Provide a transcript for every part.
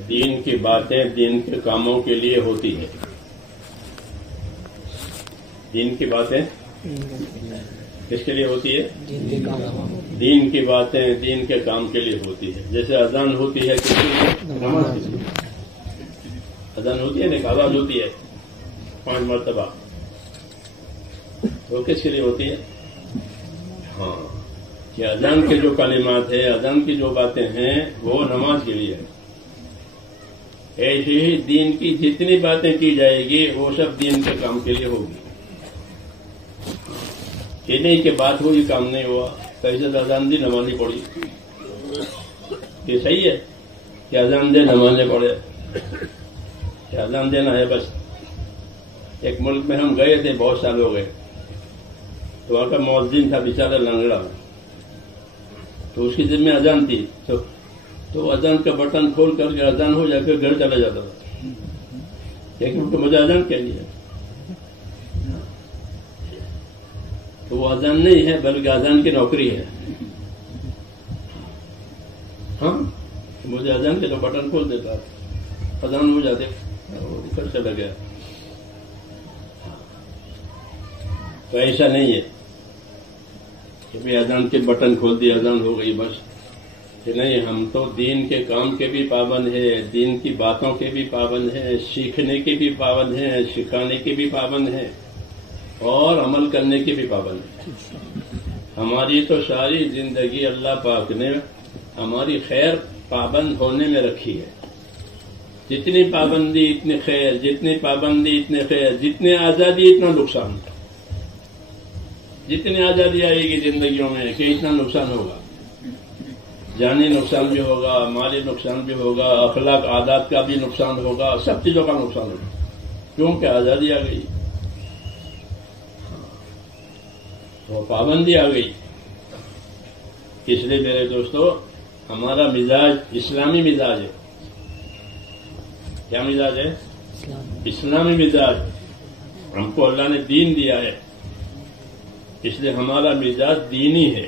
دین کی باتیں دین کے کاموں کے لیے ہوتی ہے. دین کی باتیں کس کے لیے ہوتی ہے؟ دین کی باتیں دین کے کام کے لیے ہوتی ہے. جیسے اذان ہوتی ہے کس کے لیے؟ نماز کے لیے. اذان ہوتی ہے نا، آواز ہوتی ہے 5 مرتبہ، وہ کس کے لیے ہوتی ہے؟ ہاں، کہ اذان کے جو کلمات ہیں، اذان کی جو باتیں ہیں وہ نماز کے لیے ہے. ایسے ہی دین کی جتنی باتیں کی جائے گی وہ سب دین کے کام کے لیے ہوگی. یہ نہیں کہ بات ہوئی کام نہیں ہوا، کیسے اذان دی نماز نہیں پڑھی. یہ صحیح ہے کہ اذان دے نماز نہیں پڑھے، کہ اذان دینا ہے بس. ایک ملک میں ہم گئے تھے، بہت سال ہو گئے، تو وہاں کا مؤذن تھا بیچارہ لنگڑا، تو اس کی ذمہ اذان تھی، تو اذان کا بٹن کھول کر کے اذان ہو جا کے گھر چلا جاتا تھا، لیکن ان کو مجھے اذان کیا لیا. تو وہ اذان نہیں ہے بلکہ اذان کی نوکری ہے. ہاں، مجھے اذان کے تو بٹن کھول دیتا، اذان ہو جاتے، گھر چلا گیا. تو ایسا نہیں ہے کہ بھی اذان کے بٹن کھول دی اذان ہو گئی بس. کہ نہیں، ہم تو دین کے کام کے بھی پابند ہیں، دین کی باتوں کے بھی پابند ہیں، سیکھنے کے بھی پابند ہیں، سکھانے کے بھی پابند ہیں، اور عمل کرنے کی بھی پابند ہیں. ہماری تو ساری زندگی اللہ پاک نے ہماری خیر پابند ہونے میں رکھی ہے. جتنی پابندی اتنی خیر، جتنی پابندی اتنے خیر، جتنی آزادی اتنا نقصان. جتنی آزادی آئے گی زندگیوں میں کہ اتنا نقصان ہوگا. جانی نقصان بھی ہوگا، مالی نقصان بھی ہوگا، اخلاق عادات کا بھی نقصان ہوگا، سب چیزوں کا نقصان ہوگا، کیونکہ آزادی آ گئی، تو پابندی آ گئی. اس لیے میرے دوستو، ہمارا مزاج اسلامی مزاج ہے. کیا مزاج ہے؟ اسلامی مزاج. ہم کو اللہ نے دین دیا ہے، اس لیے ہمارا مزاج دینی ہے.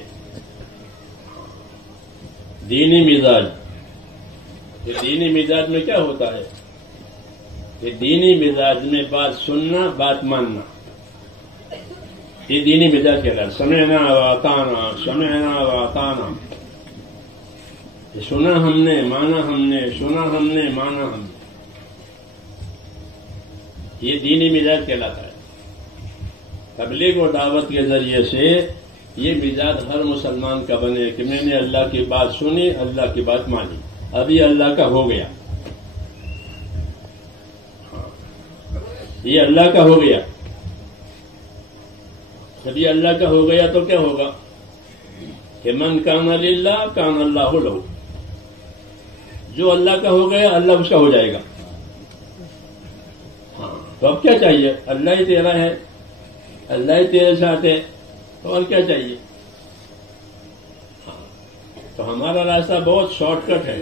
دینی مزاج. یہ دینی مزاج میں کیا ہوتا ہے؟ کہ دینی مزاج میں بات سننا، بات ماننا، یہ دینی مزاج کہلاتا ہے. سمعنا واطعنا، سمعنا واطعنا. یہ سنا ہم نے، مانا ہم نے، سنا ہم نے، مانا ہم نے. یہ دینی مزاج کہلاتا ہے. تبلیغ و دعوت کے ذریعے سے یہ مزاج ہر مسلمان کا بنے کہ میں نے اللہ کی بات سنی، اللہ کی بات مانی، ابھی اللہ کا ہو گیا. یہ اللہ کا ہو گیا. جب یہ اللہ کا ہو گیا تو کیا ہوگا؟ کہ من کان للہ کان اللہ لہ. جو اللہ کا ہو گیا اللہ اس کا ہو جائے گا. ہاں، تو اب کیا چاہیے؟ اللہ ہی تیرا ہے، اللہ ہی تیرے ساتھ ہے، تو اور کیا چاہیے؟ ہاں، تو ہمارا راستہ بہت شارٹ کٹ ہے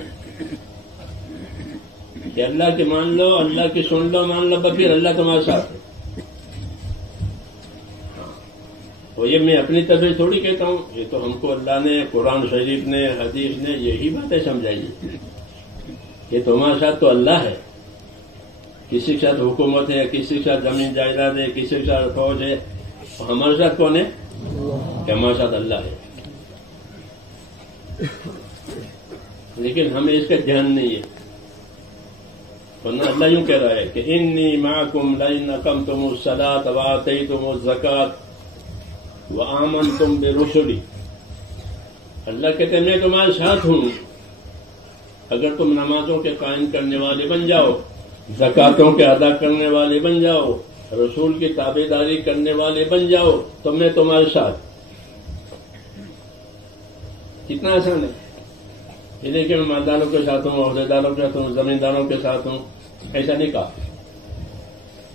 کہ اللہ کی مان لو، اللہ کی سن لو، مان لو، پھر اللہ تمہارے ساتھ ہے. تو یہ میں اپنی طرف سے تھوڑی کہتا ہوں، یہ تو ہم کو اللہ نے، قرآن شریف نے، حدیث نے یہی باتیں سمجھائی کہ تمہارے ساتھ تو اللہ ہے. کسی کے ساتھ حکومت ہے، کسی کے ساتھ زمین جائیداد ہے، کسی کے ساتھ فوج ہے، ہمارے ساتھ کون ہے؟ کہ ہمارے ساتھ اللہ ہے. لیکن ہمیں اس کا دھیان نہیں ہے. ورنہ اللہ یوں کہہ رہا ہے کہ انی معکم لئن اقمتم الصلاۃ وآتیتم الزکاۃ وآمنتم برسلی. اللہ کہتے ہیں میں تمہارے ساتھ ہوں اگر تم نمازوں کے قائم کرنے والے بن جاؤ، زکاتوں کے ادا کرنے والے بن جاؤ، رسول کی تابعداری کرنے والے بن جاؤ، تو میں تمہارے ساتھ. کتنا آسان ہے. یہ نہیں کہ میں مالداروں کے ساتھ ہوں، عہدیداروں کے ساتھ ہوں، زمینداروں کے ساتھ ہوں، ایسا نہیں کہا.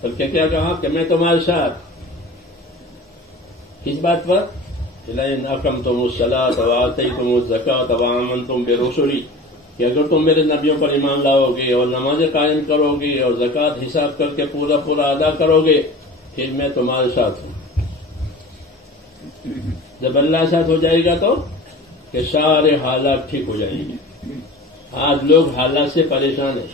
بلکہ کیا کہا کہ میں تمہارے ساتھ. کس بات پر؟ لئن اقمتم الصلاۃ وآتیتم الزکاۃ وآمنتم برسلی، کہ اگر تم میرے نبیوں پر ایمان لاؤ گے اور نمازیں قائم کرو گے اور زکوٰۃ حساب کر کے پورا پورا ادا کرو گے، پھر میں تمہارے ساتھ ہوں. جب اللہ ساتھ ہو جائے گا تو کہ سارے حالات ٹھیک ہو جائیں گے. آج لوگ حالات سے پریشان ہیں.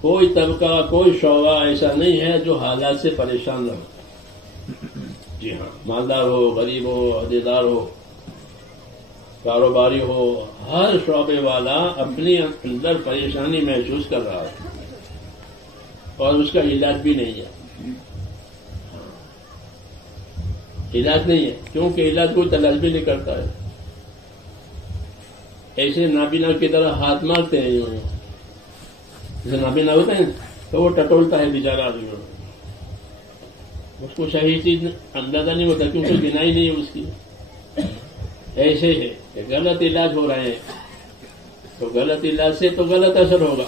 کوئی طبقہ کوئی شعبہ ایسا نہیں ہے جو حالات سے پریشان نہ ہو. جی ہاں، مالدار ہو، غریب ہو، عہدیدار ہو، کاروباری ہو، ہر شعبے والا اپنی اندر پریشانی محسوس کر رہا ہے اور اس کا علاج بھی نہیں ہے. علاج نہیں ہے کیونکہ علاج کوئی تلاش بھی نہیں کرتا ہے. ایسے نابینا کی طرح ہاتھ مارتے ہیں. جیسے نابینا ہوتا ہے تو وہ ٹٹولتا ہے بیچارہ آدمی، اس کو صحیح چیز اندازہ نہیں ہوتا کیونکہ بینائی نہیں ہے اس کی. ایسے ہے کہ غلط علاج ہو رہے ہیں تو غلط علاج سے تو غلط اثر ہوگا.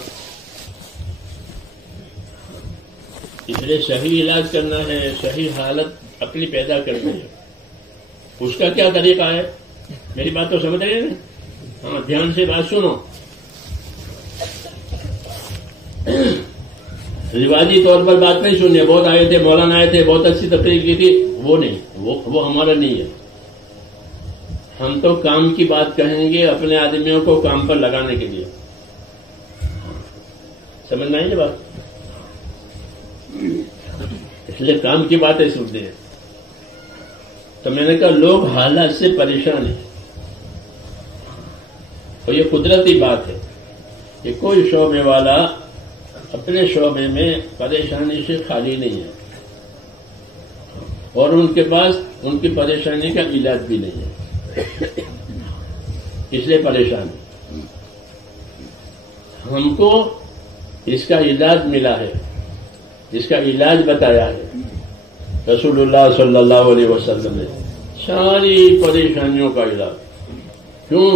اس لیے صحیح علاج کرنا ہے، صحیح حالت اپنی پیدا کرنی ہے. اس کا کیا طریقہ ہے؟ میری بات تو سمجھ رہے ہیں نا؟ ہاں، دھیان سے بات سنو. رواجی طور پر بات نہیں سنی. بہت آئے تھے، مولانا آئے تھے، بہت اچھی تقریر کی تھی، وہ نہیں، وہ ہمارا نہیں ہے. ہم تو کام کی بات کہیں گے اپنے آدمیوں کو کام پر لگانے کے لیے. سمجھ میں آئی یہ بات؟ اس لیے کام کی باتیں سنتے ہیں. تو میں نے کہا لوگ حالات سے پریشان ہیں اور یہ قدرتی بات ہے کہ کوئی شعبے والا اپنے شعبے میں پریشانی سے خالی نہیں ہے اور ان کے پاس ان کی پریشانی کا علاج بھی نہیں ہے. اس لیے پریشان ہے. ہم کو اس کا علاج ملا ہے، اس کا علاج بتایا ہے رسول اللہ صلی اللہ علیہ وسلم نے. ساری پریشانیوں کا علاج. کیوں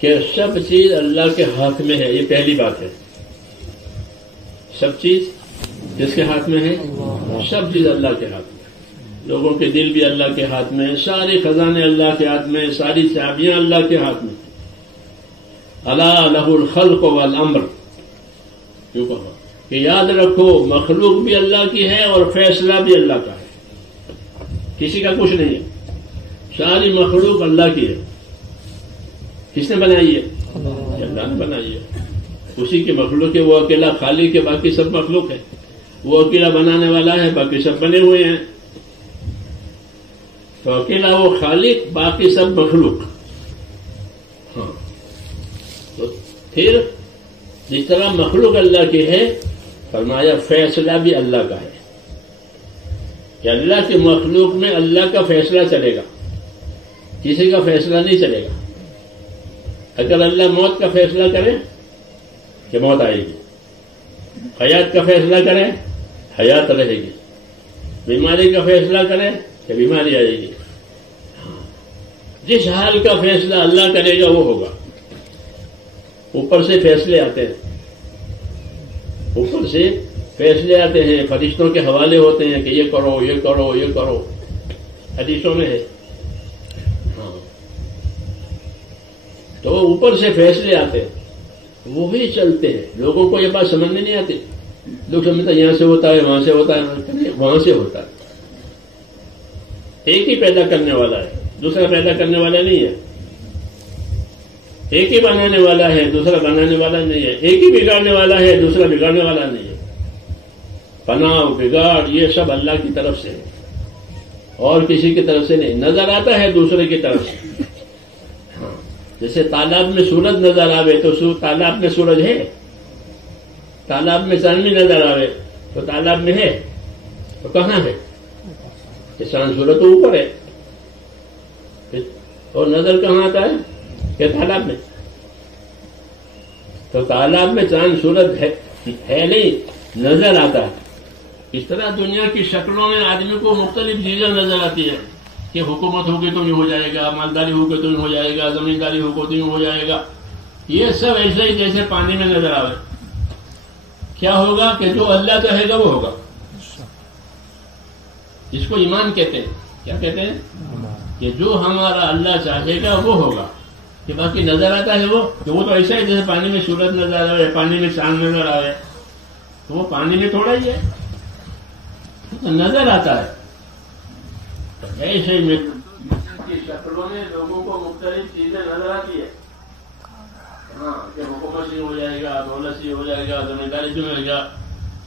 کہ سب چیز اللہ کے ہاتھ میں ہے. یہ پہلی بات ہے. سب چیز کس کے ہاتھ میں ہے؟ سب چیز اللہ کے ہاتھ میں. لوگوں کے دل بھی اللہ کے ہاتھ میں، سارے خزانے اللہ کے ہاتھ میں، ساری چابیاں اللہ کے ہاتھ میں. الا لہ الخلق والامر. کیوں کہا کہ یاد رکھو مخلوق بھی اللہ کی ہے اور فیصلہ بھی اللہ کا ہے. کسی کا کچھ نہیں ہے. ساری مخلوق اللہ کی ہے. کس نے بنائی ہے؟ اللہ نے بنائی ہے. اسی کی مخلوق ہے. وہ اکیلا خالق ہے، باقی سب مخلوق ہے. وہ اکیلا بنانے والا ہے، باقی سب بنے ہوئے ہیں. تو اکیلا وہ خالق، باقی سب مخلوق. ہاں، تو پھر جس طرح مخلوق اللہ کی ہے، فرمایا فیصلہ بھی اللہ کا ہے کہ اللہ کے مخلوق میں اللہ کا فیصلہ چلے گا، کسی کا فیصلہ نہیں چلے گا. اگر اللہ موت کا فیصلہ کرے کہ موت آئے گی، حیات کا فیصلہ کرے حیات رہے گی، بیماری کا فیصلہ کرے کہ بیماری آئے گی. جس حال کا فیصلہ اللہ کرے گا وہ ہوگا. اوپر سے فیصلے آتے ہیں، اوپر سے فیصلے آتے ہیں، فرشتوں کے حوالے ہوتے ہیں کہ یہ کرو یہ کرو یہ کرو. حدیثوں میں ہے. ہاں، تو اوپر سے فیصلے آتے ہیں، وہی چلتے ہیں. لوگوں کو یہ بات سمجھ میں نہیں آتی. لوگ سمجھتے ہیں یہاں سے ہوتا ہے، وہاں سے ہوتا ہے. وہاں سے ہوتا ہے. ایک ہی پیدا کرنے والا ہے، دوسرا پیدا کرنے والا نہیں ہے. ایک ہی بنانے والا ہے، دوسرا بنانے والا نہیں ہے. ایک ہی بگاڑنے والا ہے، دوسرا بگاڑنے والا نہیں ہے. بناؤ بگاڑ یہ سب اللہ کی طرف سے ہے اور کسی کی طرف سے نہیں. نظر آتا ہے دوسرے کی طرف سے. جیسے تالاب میں سورج نظر آوے تو تالاب میں سورج ہے. تالاب میں چاندنی نظر آوے تو تالاب میں ہے. تو کہاں ہے؟ کہ چاند سورج تو اوپر ہے. اور نظر کہاں آتا ہے؟ کہ تالاب میں. تو تالاب میں چاند سورج ہے نہیں، نظر آتا ہے. اس طرح دنیا کی شکلوں میں آدمی کو مختلف چیزیں نظر آتی ہے کہ حکومت ہوگی تو نہیں ہو جائے گا، مالداری ہوگی تو نہیں ہو جائے گا، زمینداری ہوگی تو نہیں ہو جائے گا. یہ سب ایسے ہی جیسے پانی میں نظر آئے. کیا ہوگا کہ جو اللہ چاہے گا وہ ہوگا. اس کو ایمان کہتے ہیں. کیا کہتے ہیں؟ کہ جو ہمارا اللہ چاہے گا وہ ہوگا. کہ باقی نظر آتا ہے وہ تو ایسا ہے جیسے پانی میں سورج نظر آئے، پانی میں چاند نظر آئے. تو وہ پانی میں تھوڑا ہی ہے، تو نظر آتا ہے. ایسے میں کی شکلوں میں لوگوں کو مختلف چیزیں نظر آتی ہے. ہاں کہ حکومت سے ہو جائے گا, دولت سے ہو جائے گا, زمینداری سے ہو جائے گا.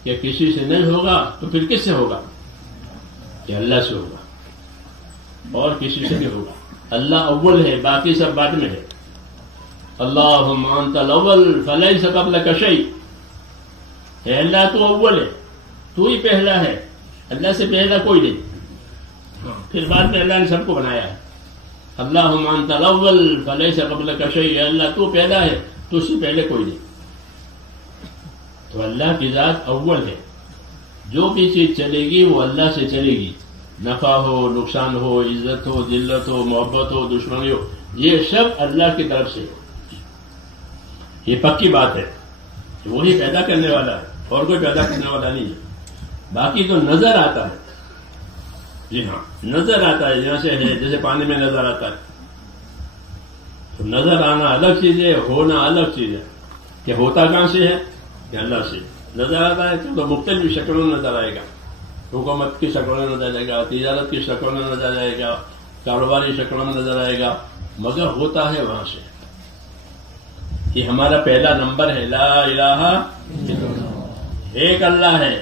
کہ کسی سے نہیں ہوگا تو پھر کس سے ہوگا؟ کہ اللہ سے ہوگا اور کسی سے نہیں ہوگا. اللہ اول ہے, باقی سب بعد میں ہے. اللہم انت الاول فلیس قبلک شیء. اے اللہ تو اول ہے, تو ہی پہلا ہے, اللہ سے پہلا کوئی نہیں. پھر بعد میں اللہ نے سب کو بنایا ہے. اللہم انت الاول فلیس قبلک شیء. اے اللہ تو پہلا ہے, تو اس سے پہلے کوئی نہیں. تو اللہ کی ذات اول ہے. جو بھی چیز چلے گی وہ اللہ سے چلے گی. نفع ہو, نقصان ہو, عزت ہو, ذلت ہو, محبت ہو, دشمنی ہو, یہ سب اللہ کی طرف سے. یہ پکی بات ہے. وہی پیدا کرنے والا ہے اور کوئی پیدا کرنے والا نہیں ہے. باقی تو نظر آتا ہے. جی ہاں, نظر آتا ہے. جیسے ہے, جیسے پانی میں نظر آتا ہے. تو نظر آنا الگ چیز ہے, ہونا الگ چیز ہے. کہ ہوتا کہاں سے ہے؟ کہ اللہ سے. نظر آتا ہے تو مختلف شکلوں میں نظر آئے گا. حکومت کی شکلوں میں نظر آئے گا, تجارت کی شکلوں میں نظر آئے گا, کاروباری شکلوں میں نظر آئے گا, مگر ہوتا ہے وہاں سے. یہ ہمارا پہلا نمبر ہے. لا الہ الا اللہ. ایک اللہ ہے,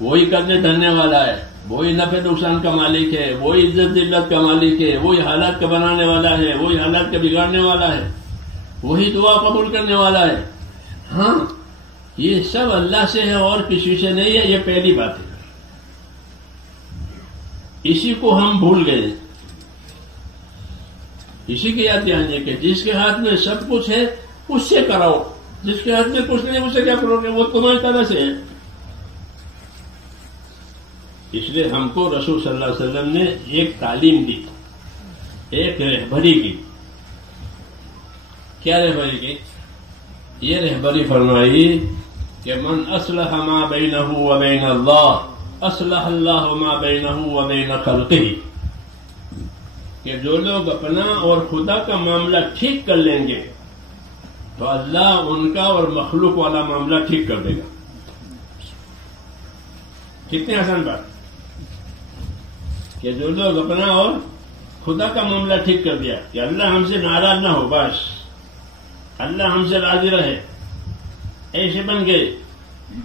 وہی کرنے دھرنے والا ہے, وہی نفع نقصان کا مالک ہے, وہی عزت ذلت کا مالک ہے, وہی حالات کا بنانے والا ہے, وہی حالات کا بگاڑنے والا ہے, وہی دعا قبول کرنے والا ہے. ہاں, یہ سب اللہ سے ہے اور کسی سے نہیں ہے. یہ پہلی بات ہے. اسی کو ہم بھول گئے. اسی کی یاد دلانے کہ جس کے ہاتھ میں سب کچھ ہے اس سے کراؤ, جس کے ہاتھ میں کچھ نہیں اس سے کیا کرو گے؟ وہ تمہاری طرح سے ہے. اس لیے ہم کو رسول صلی اللہ علیہ وسلم نے ایک تعلیم دی, ایک رہبری کی. کیا رہبری کی؟ یہ رہبری فرمائی کہ من اصلح ما بینہ و بین اللہ اصلح اللہ ما بینہ و بین خلقہ. کہ جو لوگ اپنا اور خدا کا معاملہ ٹھیک کر لیں گے تو اللہ ان کا اور مخلوق والا معاملہ ٹھیک کر دے گا. کتنی آسان بات کہ جو لوگ اپنا اور خدا کا معاملہ ٹھیک کر دیا کہ اللہ ہم سے ناراض نہ ہو, بس اللہ ہم سے راضی رہے, ایسے بن گئے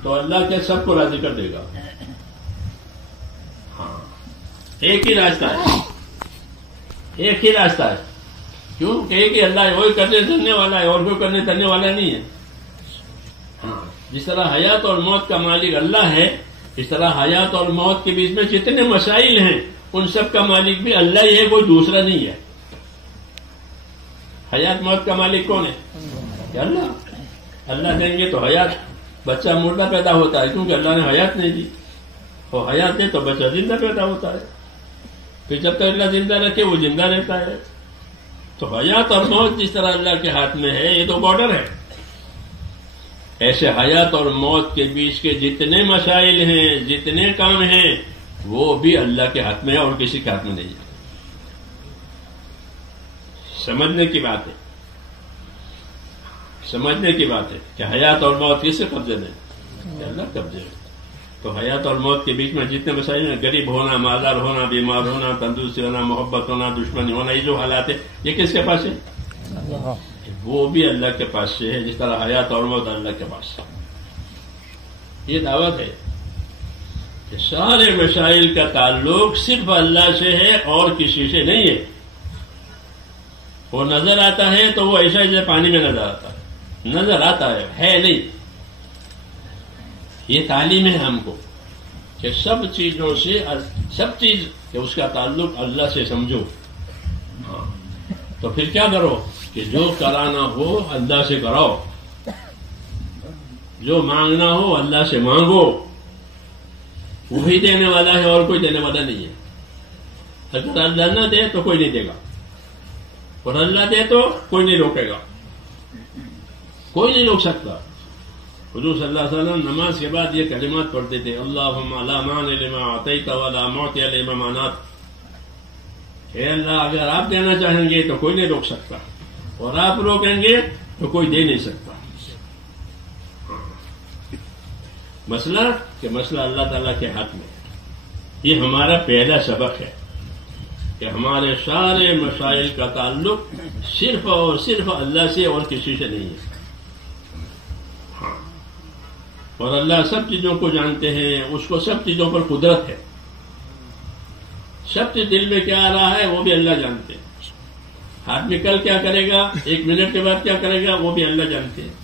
تو اللہ کے سب کو راضی کر دے گا. ہاں, ایک ہی راستہ ہے, ایک ہی راستہ ہے. کیوں کہ ایک ہی اللہ ہے, وہی کرنے دھرنے والا ہے اور کوئی کرنے دھرنے والا نہیں ہے. ہاں, جس طرح حیات اور موت کا مالک اللہ ہے, اس طرح حیات اور موت کے بیچ میں جتنے مسائل ہیں ان سب کا مالک بھی اللہ ہی ہے, کوئی دوسرا نہیں ہے. حیات موت کا مالک کون ہے؟ اللہ. اللہ دیں گے تو حیات, بچہ مردہ پیدا ہوتا ہے کیونکہ اللہ نے حیات نہیں دی, اور حیات دے تو بچہ زندہ پیدا ہوتا ہے. پھر جب تک اللہ زندہ رکھے وہ زندہ رہتا ہے. تو حیات اور موت جس طرح اللہ کے ہاتھ میں ہے, یہ تو بارڈر ہے, ایسے حیات اور موت کے بیچ کے جتنے مسائل ہیں, جتنے کام ہیں, وہ بھی اللہ کے ہاتھ میں ہے اور کسی کے ہاتھ میں نہیں ہے. سمجھنے کی بات ہے, سمجھنے کی بات ہے کہ حیات اور موت کس سے قبضے میں؟ اللہ قبضے میں. تو حیات اور موت کے بیچ میں جتنے مسائل ہیں, غریب ہونا, مالدار ہونا, بیمار ہونا, تندرستی ہونا, محبت ہونا, دشمنی ہونا, یہ جو حالات ہیں یہ کس کے پاس ہے؟ وہ بھی اللہ کے پاس سے ہے, جس طرح حیات اور موت اللہ کے پاس ہے. یہ دعوت ہے کہ سارے مسائل کا تعلق صرف اللہ سے ہے اور کسی سے نہیں ہے. وہ نظر آتا ہے تو وہ ایسا جیسے پانی میں نظر آتا ہے, نظر آتا ہے نہیں. یہ تعلیم ہے ہم کو کہ سب چیزوں سے, سب چیز کہ اس کا تعلق اللہ سے سمجھو. ہاں, تو پھر کیا کرو کہ جو کرانا ہو اللہ سے کراؤ, جو مانگنا ہو اللہ سے مانگو. وہی دینے والا ہے اور کوئی دینے والا نہیں ہے. اگر اللہ نہ دے تو کوئی نہیں دے گا, اور اللہ دے تو کوئی نہیں روکے گا, کوئی نہیں روک سکتا. حضور صلی اللہ علیہ وسلم نماز کے بعد یہ کلمات پڑھتے تھے, اللہم لا مانع لما اعطیت ولا معطی لما منعت. اے اللہ, اگر آپ دینا چاہیں گے تو کوئی نہیں روک سکتا, اور آپ روکیں گے تو کوئی دے نہیں سکتا. مسئلہ کہ مسئلہ اللہ تعالیٰ کے ہاتھ میں. یہ ہمارا پہلا سبق ہے کہ ہمارے سارے مسائل کا تعلق صرف اور صرف اللہ سے اور کسی سے نہیں ہے. ہاں، اور اللہ سب چیزوں کو جانتے ہیں، اس کو سب چیزوں پر قدرت ہے. سب چیز دل میں کیا آ رہا ہے وہ بھی اللہ جانتے ہیں. ہاتھ میں کل کیا کرے گا، 1 منٹ کے بعد کیا کرے گا، وہ بھی اللہ جانتے ہیں.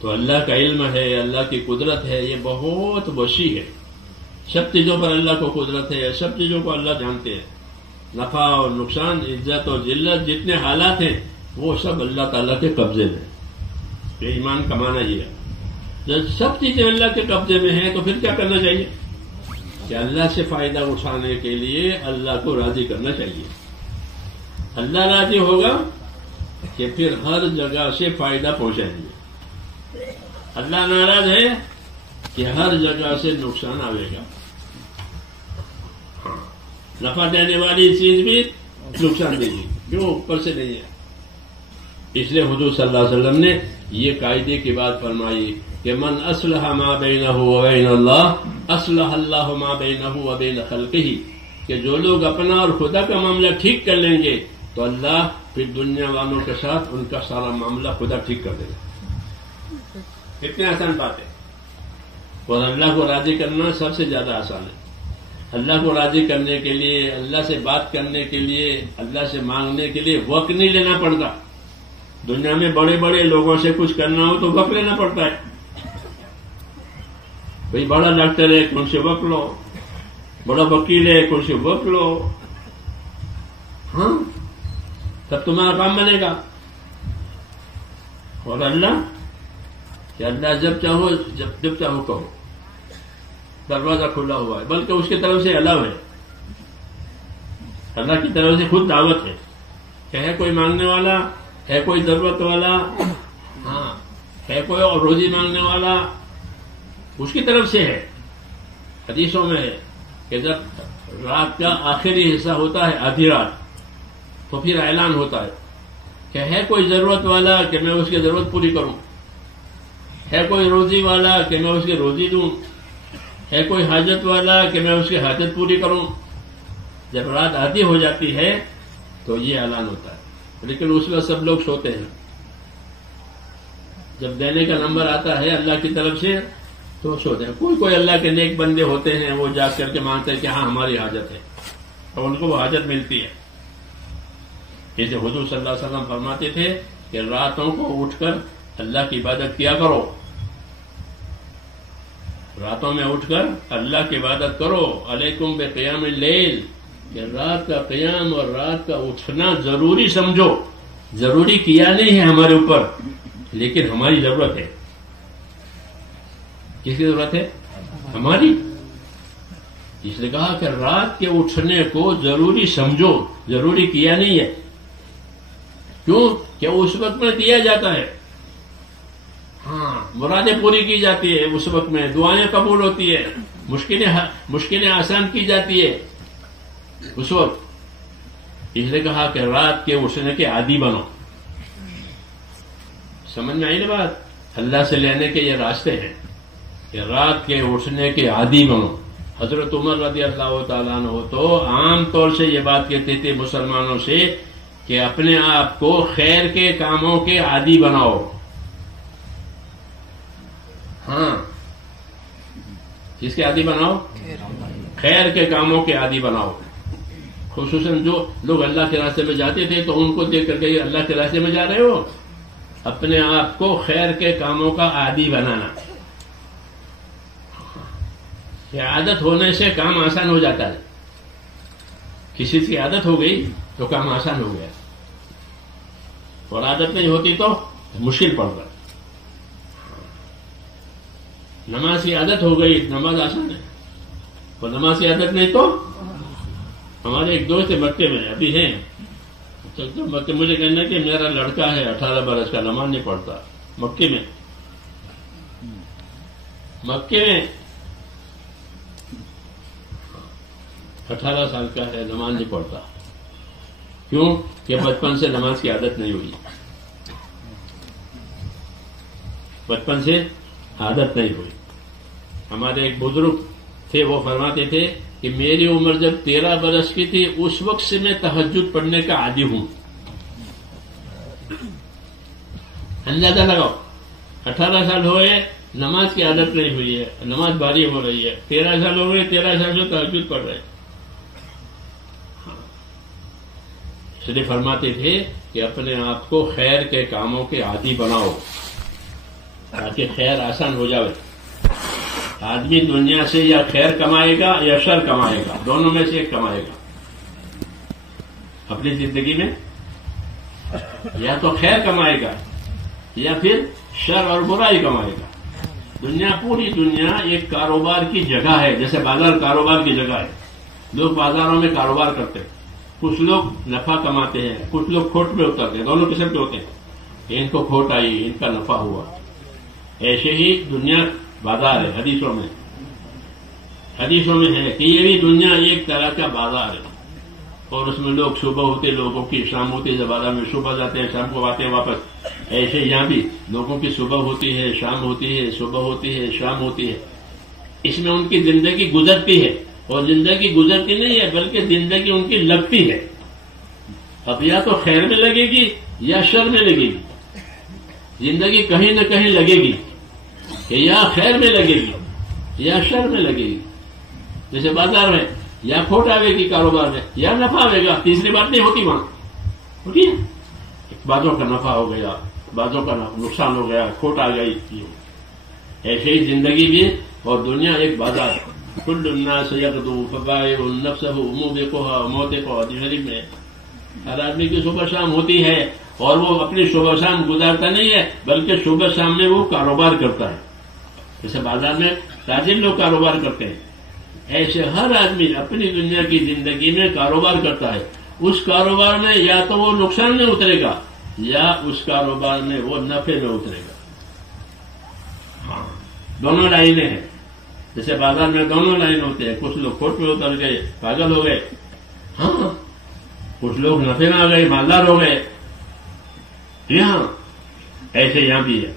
تو اللہ کا علم ہے، اللہ کی قدرت ہے، یہ بہت وسیع ہے. سب چیزوں پر اللہ کو قدرت ہے، سب چیزوں کو اللہ جانتے ہیں. نفع اور نقصان، عزت اور ذلت، جتنے حالات ہیں وہ سب اللہ تعالیٰ کے قبضے میں. یہ ایمان کا معنی یہ ہے. جب سب چیزیں اللہ کے قبضے میں ہیں تو پھر کیا کرنا چاہیے کہ اللہ سے فائدہ اٹھانے کے لیے اللہ کو راضی کرنا چاہیے. اللہ راضی ہوگا کہ پھر ہر جگہ سے فائدہ پہنچائیں گے. اللہ ناراض ہے کہ ہر جگہ سے نقصان آئے گا. ہاں، نفع دینے والی چیز بھی نقصان دے گی، کیوں؟ اوپر سے نہیں ہے. اس لیے حضور صلی اللہ علیہ وسلم نے یہ قاعدے کی بات فرمائی کہ من اصلح ما بینہ وبین اللہ اصلح اللہ ما بینہ وبین خلقہ، کہ جو لوگ اپنا اور خدا کا معاملہ ٹھیک کر لیں گے تو اللہ پھر دنیا والوں کے ساتھ ان کا سارا معاملہ خدا ٹھیک کر دے گا. کتنی آسان بات ہے. اور اللہ کو راضی کرنا سب سے زیادہ آسان ہے. اللہ کو راضی کرنے کے لیے، اللہ سے بات کرنے کے لیے، اللہ سے مانگنے کے لیے وقت نہیں لینا پڑتا. دنیا میں بڑے بڑے لوگوں سے کچھ کرنا ہو تو وقت لینا پڑتا ہے. بھئی بڑا ڈاکٹر ہے، کون سے وقت لو، بڑا وکیل ہے، کون سے وقت لو. ہاں، تب تمہارا کام بنے گا. اور اللہ کہ اللہ جب چاہو جب چاہو کہو، دروازہ کھلا ہوا ہے، بلکہ اس کی طرف سے الاؤ ہے. اللہ کی طرف سے خود دعوت ہے کہ ہے کوئی مانگنے والا، ہے کوئی ضرورت والا، ہاں ہے کوئی اور روزی مانگنے والا، اس کی طرف سے ہے. حدیثوں میں ہے کہ جب رات کا آخری حصہ ہوتا ہے، آدھی رات، تو پھر اعلان ہوتا ہے کہ ہے کوئی ضرورت والا کہ میں اس کی ضرورت پوری کروں، ہے کوئی روزی والا کہ میں اس کی روزی دوں، ہے کوئی حاجت والا کہ میں اس کی حاجت پوری کروں. جب رات آدھی ہو جاتی ہے تو یہ اعلان ہوتا ہے. لیکن اس وقت سب لوگ سوتے ہیں. جب دینے کا نمبر آتا ہے اللہ کی طرف سے تو سوتے ہیں. کوئی اللہ کے نیک بندے ہوتے ہیں، وہ جا کر کے مانگتے ہیں کہ ہاں ہماری حاجت ہے، اور ان کو وہ حاجت ملتی ہے. جیسے حضور صلی اللہ علیہ وسلم فرماتے تھے کہ راتوں کو اٹھ کر اللہ کی عبادت کیا کرو. راتوں میں اٹھ کر اللہ کی عبادت کرو. علیکم بقیام اللیل، کہ رات کا قیام اور رات کا اٹھنا ضروری سمجھو. ضروری کیا نہیں ہے ہمارے اوپر، لیکن ہماری ضرورت ہے. کس کی ضرورت ہے؟ ہماری. اس نے کہا کہ رات کے اٹھنے کو ضروری سمجھو، ضروری کیا نہیں ہے. کیوں؟ کہ اس وقت میں دیا جاتا ہے. ہاں، مرادیں پوری کی جاتی ہے اس وقت میں، دعائیں قبول ہوتی ہے، مشکلیں آسان کی جاتی ہے اس وقت. اس نے کہا کہ رات کے اٹھنے کے عادی بنو. سمجھ میں آئی نا بات؟ اللہ سے لینے کے یہ راستے ہیں کہ رات کے اٹھنے کے عادی بنو. حضرت عمر رضی اللہ تعالیٰ عنہ تو عام طور سے یہ بات کہتے تھے مسلمانوں سے کہ اپنے آپ کو خیر کے کاموں کے عادی بناؤ. ہاں، کس کے عادی بناؤ؟ خیر کے کاموں کے عادی بناؤ. خصوصاً جو لوگ اللہ کے راستے میں جاتے تھے تو ان کو دیکھ کر کے اللہ کے راستے میں جا رہے ہو، اپنے آپ کو خیر کے کاموں کا عادی بنانا. یہ عادت ہونے سے کام آسان ہو جاتا ہے. کسی کی عادت ہو گئی تو کام آسان ہو گیا، اور عادت نہیں ہوتی تو مشکل پڑ رہا. نماز کی عادت ہو گئی، نماز آسان ہے، اور نماز کی عادت نہیں تو. ہمارے ایک دوست مکے میں ابھی ہیں، مکے مجھے کہنا کہ میرا لڑکا ہے 18 برس کا، نماز نہیں پڑھتا. مکے میں 18 سال کا ہے، نماز نہیں پڑھتا. کیوں؟ کہ بچپن سے نماز کی عادت نہیں ہوئی. بچپن سے عادت نہیں ہوئی. ہمارے ایک بزرگ تھے، وہ فرماتے تھے کہ میری عمر جب 13 برس کی تھی اس وقت سے میں تہجد پڑھنے کا عادی ہوں. اندازہ لگاؤ، 18 سال ہوئے نماز کی عادت نہیں ہوئی ہے، نماز بھاری ہو رہی ہے. 13 سال ہو گئے، 13 سال سے تہجد پڑھ رہے. اس لیے فرماتے تھے کہ اپنے آپ کو خیر کے کاموں کے عادی بناؤ تاکہ خیر آسان ہو جائے. آدمی دنیا سے یا خیر کمائے گا یا شر کمائے گا، دونوں میں سے ایک کمائے گا اپنی زندگی میں. یا تو خیر کمائے گا یا پھر شر اور برائی کمائے گا. دنیا، پوری دنیا ایک کاروبار کی جگہ ہے، جیسے بازار کاروبار کی جگہ ہے. لوگ بازاروں میں کاروبار کرتے ہیں، کچھ لوگ نفع کماتے ہیں، کچھ لوگ کھوٹ میں اترتے ہیں. دونوں قسم کے ہوتے ہیں، ان کو کھوٹ آئی، ان کا نفع ہوا. ایسے ہی دنیا بازار ہے. حدیثوں میں ہے کہ یہ بھی دنیا ایک طرح کا بازار ہے، اور اس میں لوگ صبح ہوتے، لوگوں کی شام ہوتی ہے. بازار میں صبح جاتے ہیں، شام کو آتے ہیں واپس. ایسے یہاں بھی لوگوں کی صبح ہوتی ہے، شام ہوتی ہے، صبح ہوتی ہے، شام ہوتی ہے. اس میں ان کی زندگی گزرتی ہے، اور زندگی گزرتی نہیں ہے بلکہ زندگی ان کی لگتی ہے. اب یا تو خیر میں لگے گی یا شر میں لگے گی. زندگی کہیں نہ کہیں لگے گی کہ یا خیر میں لگے گی یا شر میں لگے گی. جیسے بازار میں یا کھوٹ آئے گی کاروبار میں یا نفع آئے گا. تیسری بات نہیں ہوتی وہاں، ہوتی ہے. بعضوں کا نفع ہو گیا، بعضوں کا نقصان ہو گیا، کھوٹ آ گئی. ایسے ہی زندگی بھی اور دنیا ایک بازار ہے. کل الناس یغدو فبائع نفسہ موبقھا وموبقھا. شریف میں ہر آدمی کی صبح شام ہوتی ہے، اور وہ اپنی صبح شام گزارتا نہیں ہے بلکہ صبح شام میں وہ کاروبار کرتا ہے. جیسے بازار میں تاجر لوگ کاروبار کرتے ہیں، ایسے ہر آدمی اپنی دنیا کی زندگی میں کاروبار کرتا ہے. اس کاروبار میں یا تو وہ نقصان میں اترے گا یا اس کاروبار میں وہ نفع میں اترے گا. ہاں، دونوں لائنیں ہیں. جیسے بازار میں دونوں لائن ہوتے ہیں. کچھ لوگ کھوٹ میں اتر گئے، پاگل ہو گئے. ہاں، کچھ لوگ نفع میں آ گئے، مالدار ہو گئے. یہاں ایسے یہاں بھی ہے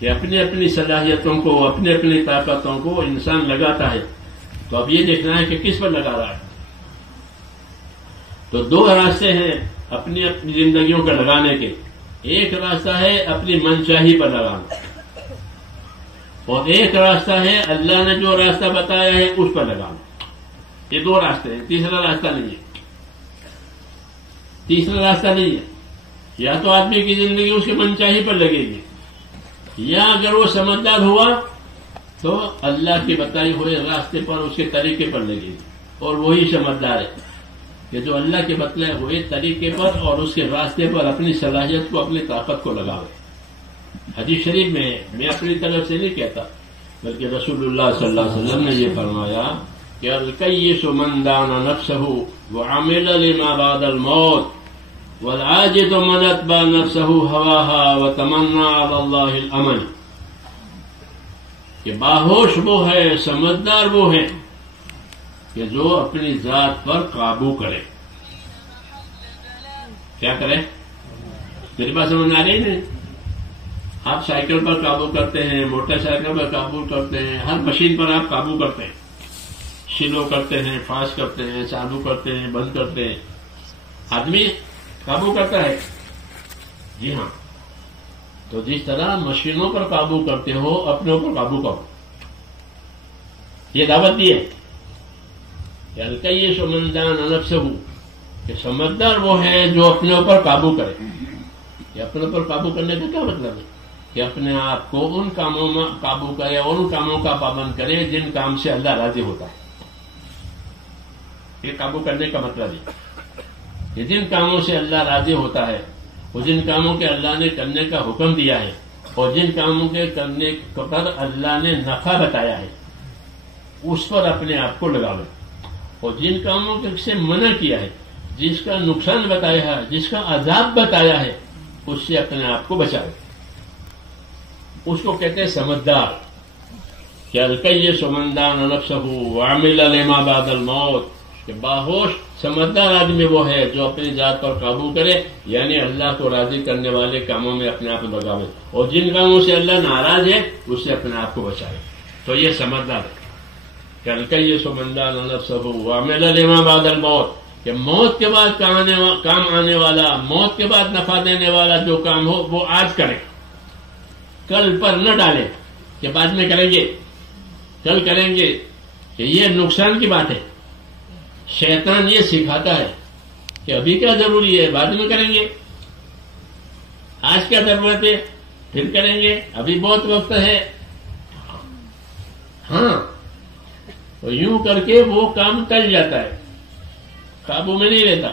کہ اپنی اپنی صلاحیتوں کو، اپنی اپنی طاقتوں کو انسان لگاتا ہے. تو اب یہ دیکھنا ہے کہ کس پر لگا رہا ہے. تو دو راستے ہیں اپنی اپنی زندگیوں کا لگانے کے. ایک راستہ ہے اپنی منچاہی پر لگانا، اور ایک راستہ ہے اللہ نے جو راستہ بتایا ہے اس پر لگانا. یہ دو راستے ہیں، تیسرا راستہ نہیں ہے. تیسرا راستہ نہیں ہے. یا تو آدمی کی زندگی اس کے منچاہی پر لگے گی، یا اگر وہ سمجھدار ہوا تو اللہ کی بتائی ہوئے راستے پر، اس کے طریقے پر لگے گی. اور وہی سمجھدار ہے کہ جو اللہ کے بتلائے ہوئے طریقے پر اور اس کے راستے پر اپنی صلاحیت کو، اپنی طاقت کو لگاوے. حدیث شریف میں اپنی طرف سے نہیں کہتا بلکہ رسول اللہ صلی اللہ علیہ وسلم نے یہ فرمایا کہ الکیس من دان نفسہ وعمل لما بعد الموت والعاجز من اتبع نفسہ ہواہا وتمنى علی اللہ الامن. کہ باہوش وہ ہے، سمجھدار وہ ہے کہ جو اپنی ذات پر قابو کرے. کیا کرے؟ میری بات سمجھ آ رہی نہیں؟ آپ سائیکل پر قابو کرتے ہیں، موٹر سائیکل پر قابو کرتے ہیں، ہر مشین پر آپ قابو کرتے ہیں. سلو کرتے ہیں، فاسٹ کرتے ہیں، چالو کرتے ہیں، بند کرتے ہیں. آدمی قابو کرتا ہے. جی ہاں. تو جس طرح مشینوں پر قابو کرتے ہو، اپنے اوپر قابو کرو. یہ دعوت دی ہے کہ الکیس من دان نفسہ، کہ سمجھدار وہ ہے جو اپنے اوپر قابو کرے. کہ اپنے اوپر قابو کرنے کا کیا مطلب ہے؟ کہ اپنے آپ کو ان کاموں میں قابو کرے اور ان کاموں کا پابند کرے جن کام سے اللہ راضی ہوتا ہے. یہ قابو کرنے کا مطلب ہے کہ جن کاموں سے اللہ راضی ہوتا ہے، اور جن کاموں کے اللہ نے کرنے کا حکم دیا ہے، اور جن کاموں کے کرنے پر اللہ نے نفع بتایا ہے، اس پر اپنے آپ کو لگاوے. اور جن کاموں سے منع کیا ہے، جس کا نقصان بتایا ہے، جس کا عذاب بتایا ہے، اس سے اپنے آپ کو بچائے. اس کو کہتے ہیں سمجھدار. کہ الکیس من دان نفسہ وعمل لما بعد الموت، کہ باہوش سمجھدار آدمی وہ ہے جو اپنی ذات پر قابو کرے، یعنی اللہ کو راضی کرنے والے کاموں میں اپنے آپ کو لگاوے، اور جن کاموں سے اللہ ناراض ہے اس سے اپنے آپ کو بچائے. تو یہ سمجھدار ہے. کلکی سمندان نفسہ وعمل لما بعد الموت، کہ موت کے بعد کام آنے والا، موت کے بعد نفع دینے والا جو کام ہو وہ آج کرے، کل پر نہ ڈالے کہ بعد میں کریں گے، کل کریں گے، کہ یہ نقصان کی بات ہے۔ شیطان یہ سکھاتا ہے کہ ابھی کیا ضروری ہے، بعد میں کریں گے، آج کیا ضرورت ہے پھر کریں گے، ابھی بہت وقت ہے۔ ہاں، تو یوں کر کے وہ کام ٹل جاتا ہے، قابو میں نہیں رہتا۔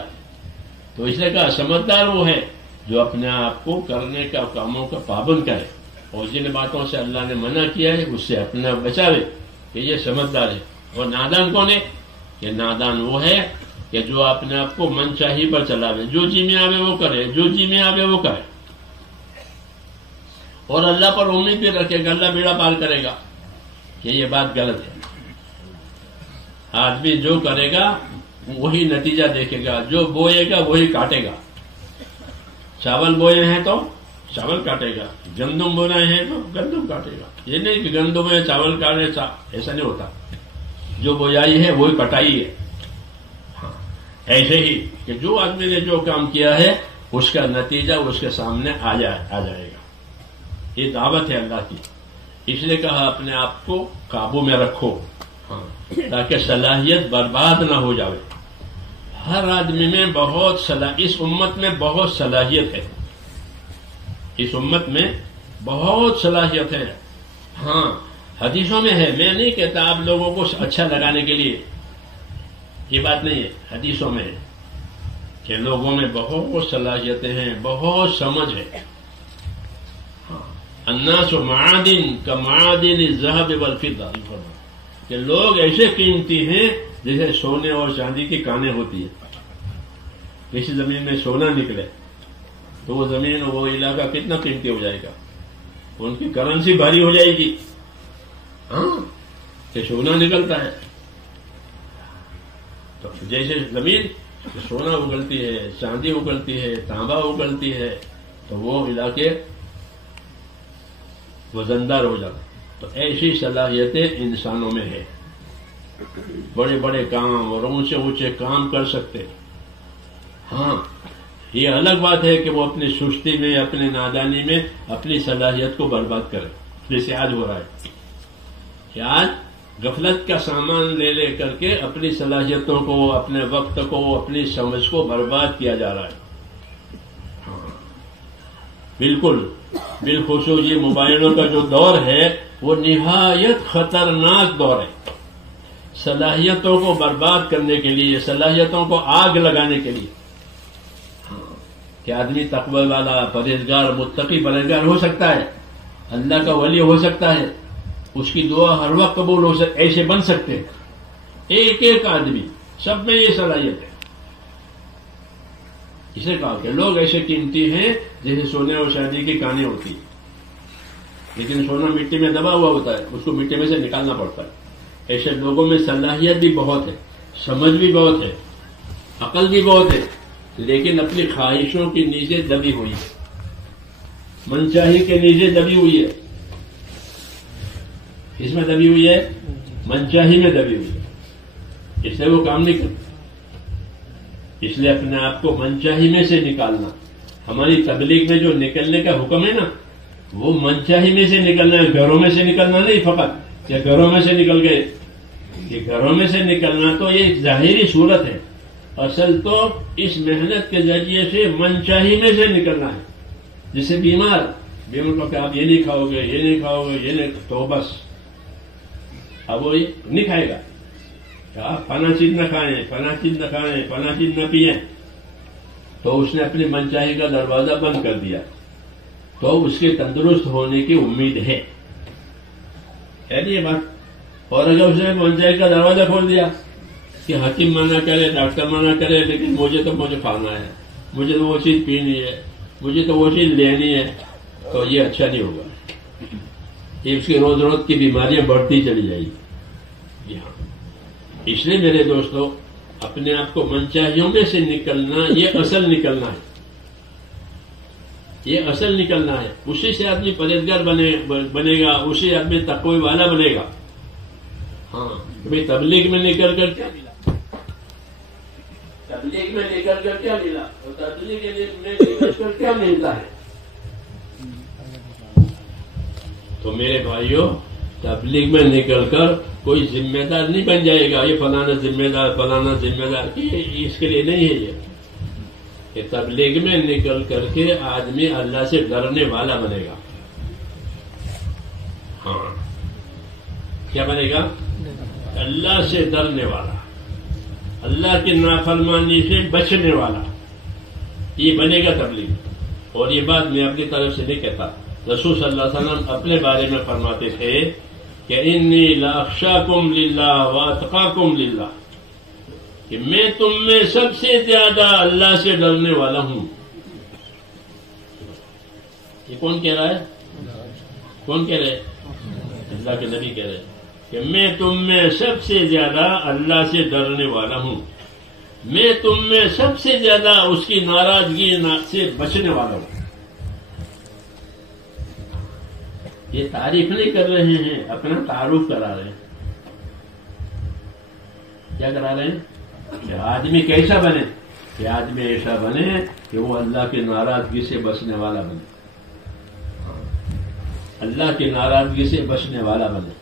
تو اس نے کہا سمجھدار وہ ہے جو اپنے آپ کو کرنے کا کاموں کا پابند کرے، اور جن باتوں سے اللہ نے منع کیا ہے اس سے اپنا بچاوے، کہ یہ سمجھدار ہے۔ اور نادان کون ہے؟ کہ نادان وہ ہے کہ جو اپنے آپ کو من چاہی پر چلاوے، جو جی میں آوے وہ کرے، جو جی میں آوے وہ کرے، اور اللہ پر امید بھی رکھے گا اللہ بیڑا پار کرے گا، کہ یہ بات غلط ہے۔ آدمی جو کرے گا وہی نتیجہ دیکھے گا، جو بوئے گا وہی کاٹے گا۔ چاول بوئے ہیں تو چاول کاٹے گا، گندم بونا ہے تو گندم کاٹے گا۔ یہ نہیں کہ گندم میں چاول کاٹے، ایسا نہیں ہوتا۔ جو بویائی ہے وہی کٹائی ہے۔ ہاں، ایسے ہی کہ جو آدمی نے جو کام کیا ہے اس کا نتیجہ اس کے سامنے آ جائے گا۔ یہ دعوت ہے اللہ کی، اس لیے کہا اپنے آپ کو قابو میں رکھو، ہاں، تاکہ صلاحیت برباد نہ ہو جائے۔ ہر آدمی میں اس امت میں بہت صلاحیت ہے، اس امت میں بہت صلاحیت ہے۔ ہاں، حدیثوں میں ہے، میں نہیں کہتا آپ لوگوں کو اچھا لگانے کے لیے، یہ بات نہیں ہے، حدیثوں میں ہے کہ لوگوں میں بہت صلاحیتیں ہیں، بہت سمجھ ہے۔ الناس معادن کمعادن الذهب والفضة، کہ لوگ ایسے قیمتی ہیں جیسے سونے اور چاندی کی کانیں ہوتی ہیں۔ کسی زمین میں سونا نکلے تو وہ زمین وہ علاقہ کتنا قیمتی ہو جائے گا، ان کی کرنسی بھاری ہو جائے گی۔ ہاں، کہ سونا نکلتا ہے تو جیسے زمین سونا اگلتی ہے، چاندی اگلتی ہے، تانبا اگلتی ہے، تو وہ علاقے وزندار ہو جاتا۔ تو ایسی صلاحیتیں انسانوں میں ہے، بڑے بڑے کام اور اونچے اونچے کام کر سکتے۔ ہاں، یہ الگ بات ہے کہ وہ اپنی سستی میں، اپنی نادانی میں اپنی صلاحیت کو برباد کرے، جیسے آج ہو رہا ہے کہ آج غفلت کا سامان لے کر کے اپنی صلاحیتوں کو، اپنے وقت کو، اپنی سمجھ کو برباد کیا جا رہا ہے۔ بالکل، بالخصوص یہ موبائلوں کا جو دور ہے وہ نہایت خطرناک دور ہے، صلاحیتوں کو برباد کرنے کے لیے، صلاحیتوں کو آگ لگانے کے لیے۔ کہ آدمی تقوی والا، پرہیزگار، متقی پرہیزگار ہو سکتا ہے، اللہ کا ولی ہو سکتا ہے، اس کی دعا ہر وقت قبول ہو سکتے، ایسے بن سکتے ہیں ایک ایک آدمی، سب میں یہ صلاحیت ہے۔ اسے کہا کہ لوگ ایسے قیمتی ہیں جیسے سونے اور چاندی کی کانیں ہوتی ہیں، لیکن سونا مٹی میں دبا ہوا ہوتا ہے، اس کو مٹی میں سے نکالنا پڑتا ہے۔ ایسے لوگوں میں صلاحیت بھی بہت ہے، سمجھ بھی بہت ہے، عقل بھی بہت ہے، لیکن اپنی خواہشوں کی نیزیں دبی ہوئی ہے، منچاہی کے نیزیں دبی ہوئی ہے۔ اس میں دبی ہوئی ہے، منچاہی میں دبی ہوئی ہے، اس لیے وہ کام نہیں کرتا۔ اس لیے اپنے آپ کو منچاہی میں سے نکالنا، ہماری تبلیغ میں جو نکلنے کا حکم ہے نا، وہ منچاہی میں سے نکلنا ہے، گھروں میں سے نکلنا نہیں فقط، یا گھروں میں سے نکل گئے، یہ گھروں میں سے نکلنا تو یہ ظاہری صورت ہے، اصل تو اس محنت کے ذریعے سے منچاہی میں سے نکلنا ہے۔ جسے بیمار کو کہ آپ یہ نہیں کھاؤ گے، یہ نہیں کھاؤ گے، یہ نہیں، تو بس اب وہ نہیں کھائے گا، آپ فلاں چیز نہ کھائیں، فلاں چیز نہ کھائیں، فلاں چیز نہ پئیں، تو اس نے اپنی منچاہی کا دروازہ بند کر دیا، تو اس کے تندرست ہونے کی امید ہے نہیں یہ بات۔ اور اگر اس نے منچاہی کا دروازہ کھول دیا کہ حکیم منع کرے، ڈاکٹر منع کرے، لیکن مجھے کھانا ہے، مجھے تو وہ چیز پینی ہے، مجھے تو وہ چیز لینی ہے، تو یہ اچھا نہیں ہوگا، یہ اس کی روز روز کی بیماریاں بڑھتی چلی جائیں گی۔ اس لیے میرے دوستو، اپنے آپ کو منچاہیوں میں سے نکلنا، یہ اصل نکلنا ہے، یہ اصل نکلنا ہے۔ اسی سے آدمی پرہیزگار بنے گا، اسی آدمی تقوی والا بنے گا۔ ہاں، کہ تبلیغ میں نکل کر کیا ملا، تبلیغ میں نکل کر کیا ملا، اور تبلیغ میں نکل کر کیا ملتا ہے. تو میرے بھائیوں، تبلیغ میں نکل کر کوئی ذمہ دار نہیں بن جائے گا، یہ فلانا ذمہ دار فلانا ذمہ دار، اس کے لیے نہیں ہے. یہ کہ تبلیغ میں نکل کر کے آدمی اللہ سے ڈرنے والا بنے گا. ہاں، کیا بنے گا؟ اللہ سے ڈرنے والا، اللہ کی نافرمانی سے بچنے والا، یہ بنے گا تبلیغ. اور یہ بات میں اپنی طرف سے نہیں کہتا، رسول صلی اللہ علیہ وسلم اپنے بارے میں فرماتے تھے کہ انی لاخشاکم للہ واتقاکم للہ، کہ میں تم میں سب سے زیادہ اللہ سے ڈرنے والا ہوں. یہ کون کہہ رہا ہے؟ کون کہہ رہے؟ اللہ کے نبی کہہ رہے کہ میں تم میں سب سے زیادہ اللہ سے ڈرنے والا ہوں، میں تم میں سب سے زیادہ اس کی ناراضگی سے بچنے والا ہوں. یہ تعریف نہیں کر رہے ہیں، اپنا تعارف کرا رہے ہیں. کیا کرا رہے ہیں؟ کہ آدمی کیسا بنے؟ کہ آدمی ایسا بنے کہ وہ اللہ کی ناراضگی سے بچنے والا بنے، اللہ کی ناراضگی سے بچنے والا بنے،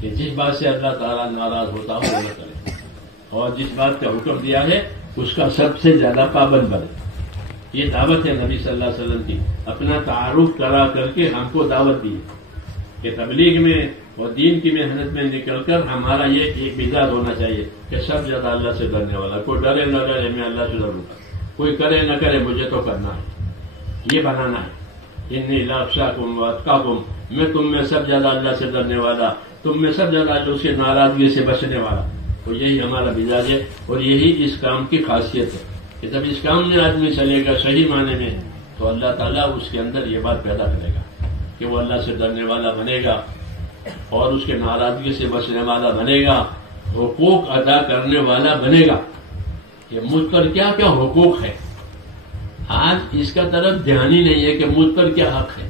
کہ جس بات سے اللہ تعالیٰ ناراض ہوتا ہو وہ نہ کرے، اور جس بات کا حکم دیا ہے اس کا سب سے زیادہ پابند بنے. یہ دعوت ہے نبی صلی اللہ علیہ وسلم کی. اپنا تعارف کرا کر کے ہم کو دعوت دی کہ تبلیغ میں اور دین کی محنت میں نکل کر ہمارا یہ ایک مزاج ہونا چاہیے کہ سب زیادہ اللہ سے ڈرنے والا. کوئی ڈرے نہ ڈرے میں اللہ سے ڈروں گا، کوئی کرے نہ کرے مجھے تو کرنا ہے، یہ بنانا ہے. انی لاخشاکم واتقاکم، میں تم میں سب زیادہ اللہ سے ڈرنے والا، تم میں سب زیادہ اس کی ناراضگی سے بچنے والا. تو یہی ہمارا مزاج ہے، اور یہی اس کام کی خاصیت ہے کہ جب اس کام میں آدمی چلے گا صحیح معنی میں، تو اللہ تعالیٰ اس کے اندر یہ بات پیدا کرے گا کہ وہ اللہ سے ڈرنے والا بنے گا اور اس کے ناراضگی سے بچنے والا بنے گا، حقوق ادا کرنے والا بنے گا. کہ مجھ پر کیا کیا حقوق ہے، آج اس کا طرف دھیان ہی نہیں ہے کہ مجھ پر کیا حق ہے،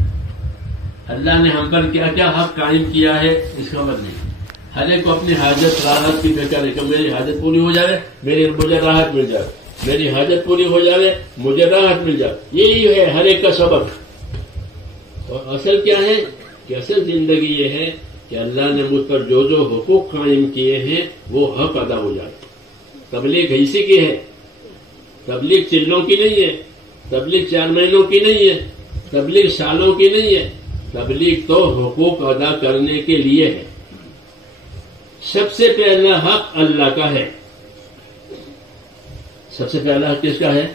اللہ نے ہم پر کیا کیا حق قائم کیا ہے اس کا خبر نہیں. ہر ایک کو اپنی حاجت راحت کی فکر ہے کہ میری حاجت پوری ہو جائے، مجھے راحت مل جائے، میری حاجت پوری ہو جائے مجھے راحت مل جائے. یہی ہے ہر ایک کا سبق. اور اصل کیا ہے کہ اصل زندگی یہ ہے کہ اللہ نے مجھ پر جو جو حقوق قائم کیے ہیں وہ حق ادا ہو جائے. تبلیغ اسی کی ہے، تبلیغ چلوں کی نہیں ہے، تبلیغ 4 مہینوں کی نہیں ہے، تبلیغ سالوں کی نہیں ہے. تبلیغ تو حقوق ادا کرنے کے لیے ہے. سب سے پہلا حق اللہ کا ہے. سب سے پہلا حق کس کا ہے؟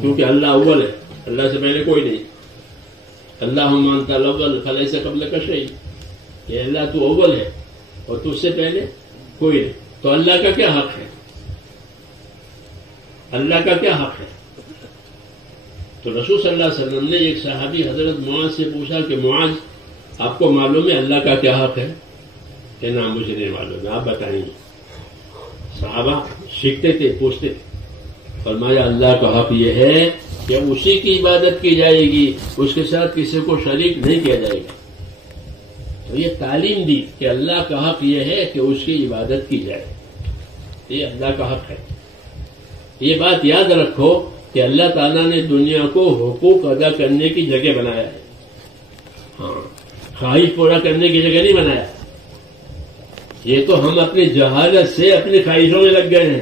کیونکہ اللہ اول ہے، اللہ سے پہلے کوئی نہیں. اللہ مانتا الاول فلیس قبل کا شیء، کہ اللہ تو اول ہے اور تجھ سے پہلے کوئی نہیں. تو اللہ کا کیا حق ہے؟ اللہ کا کیا حق ہے؟ تو رسول صلی اللہ علیہ وسلم نے ایک صحابی حضرت معاذ سے پوچھا کہ معاذ آپ کو معلوم ہے اللہ کا کیا حق ہے؟ کہ نہ مجھے نہیں معلوم ہے، آپ بتائیں. صحابہ سیکھتے تھے، پوچھتے تھے. فرمایا اللہ کا حق یہ ہے کہ اسی کی عبادت کی جائے گی، اس کے ساتھ کسی کو شریک نہیں کیا جائے گا. تو یہ تعلیم دی کہ اللہ کا حق یہ ہے کہ اس کی عبادت کی جائے، یہ اللہ کا حق ہے. یہ بات یاد رکھو کہ اللہ تعالیٰ نے دنیا کو حقوق ادا کرنے کی جگہ بنایا ہے. ہاں، خواہش پورا کرنے کی جگہ نہیں بنایا. یہ تو ہم اپنی جہالت سے اپنی خواہشوں میں لگ گئے ہیں،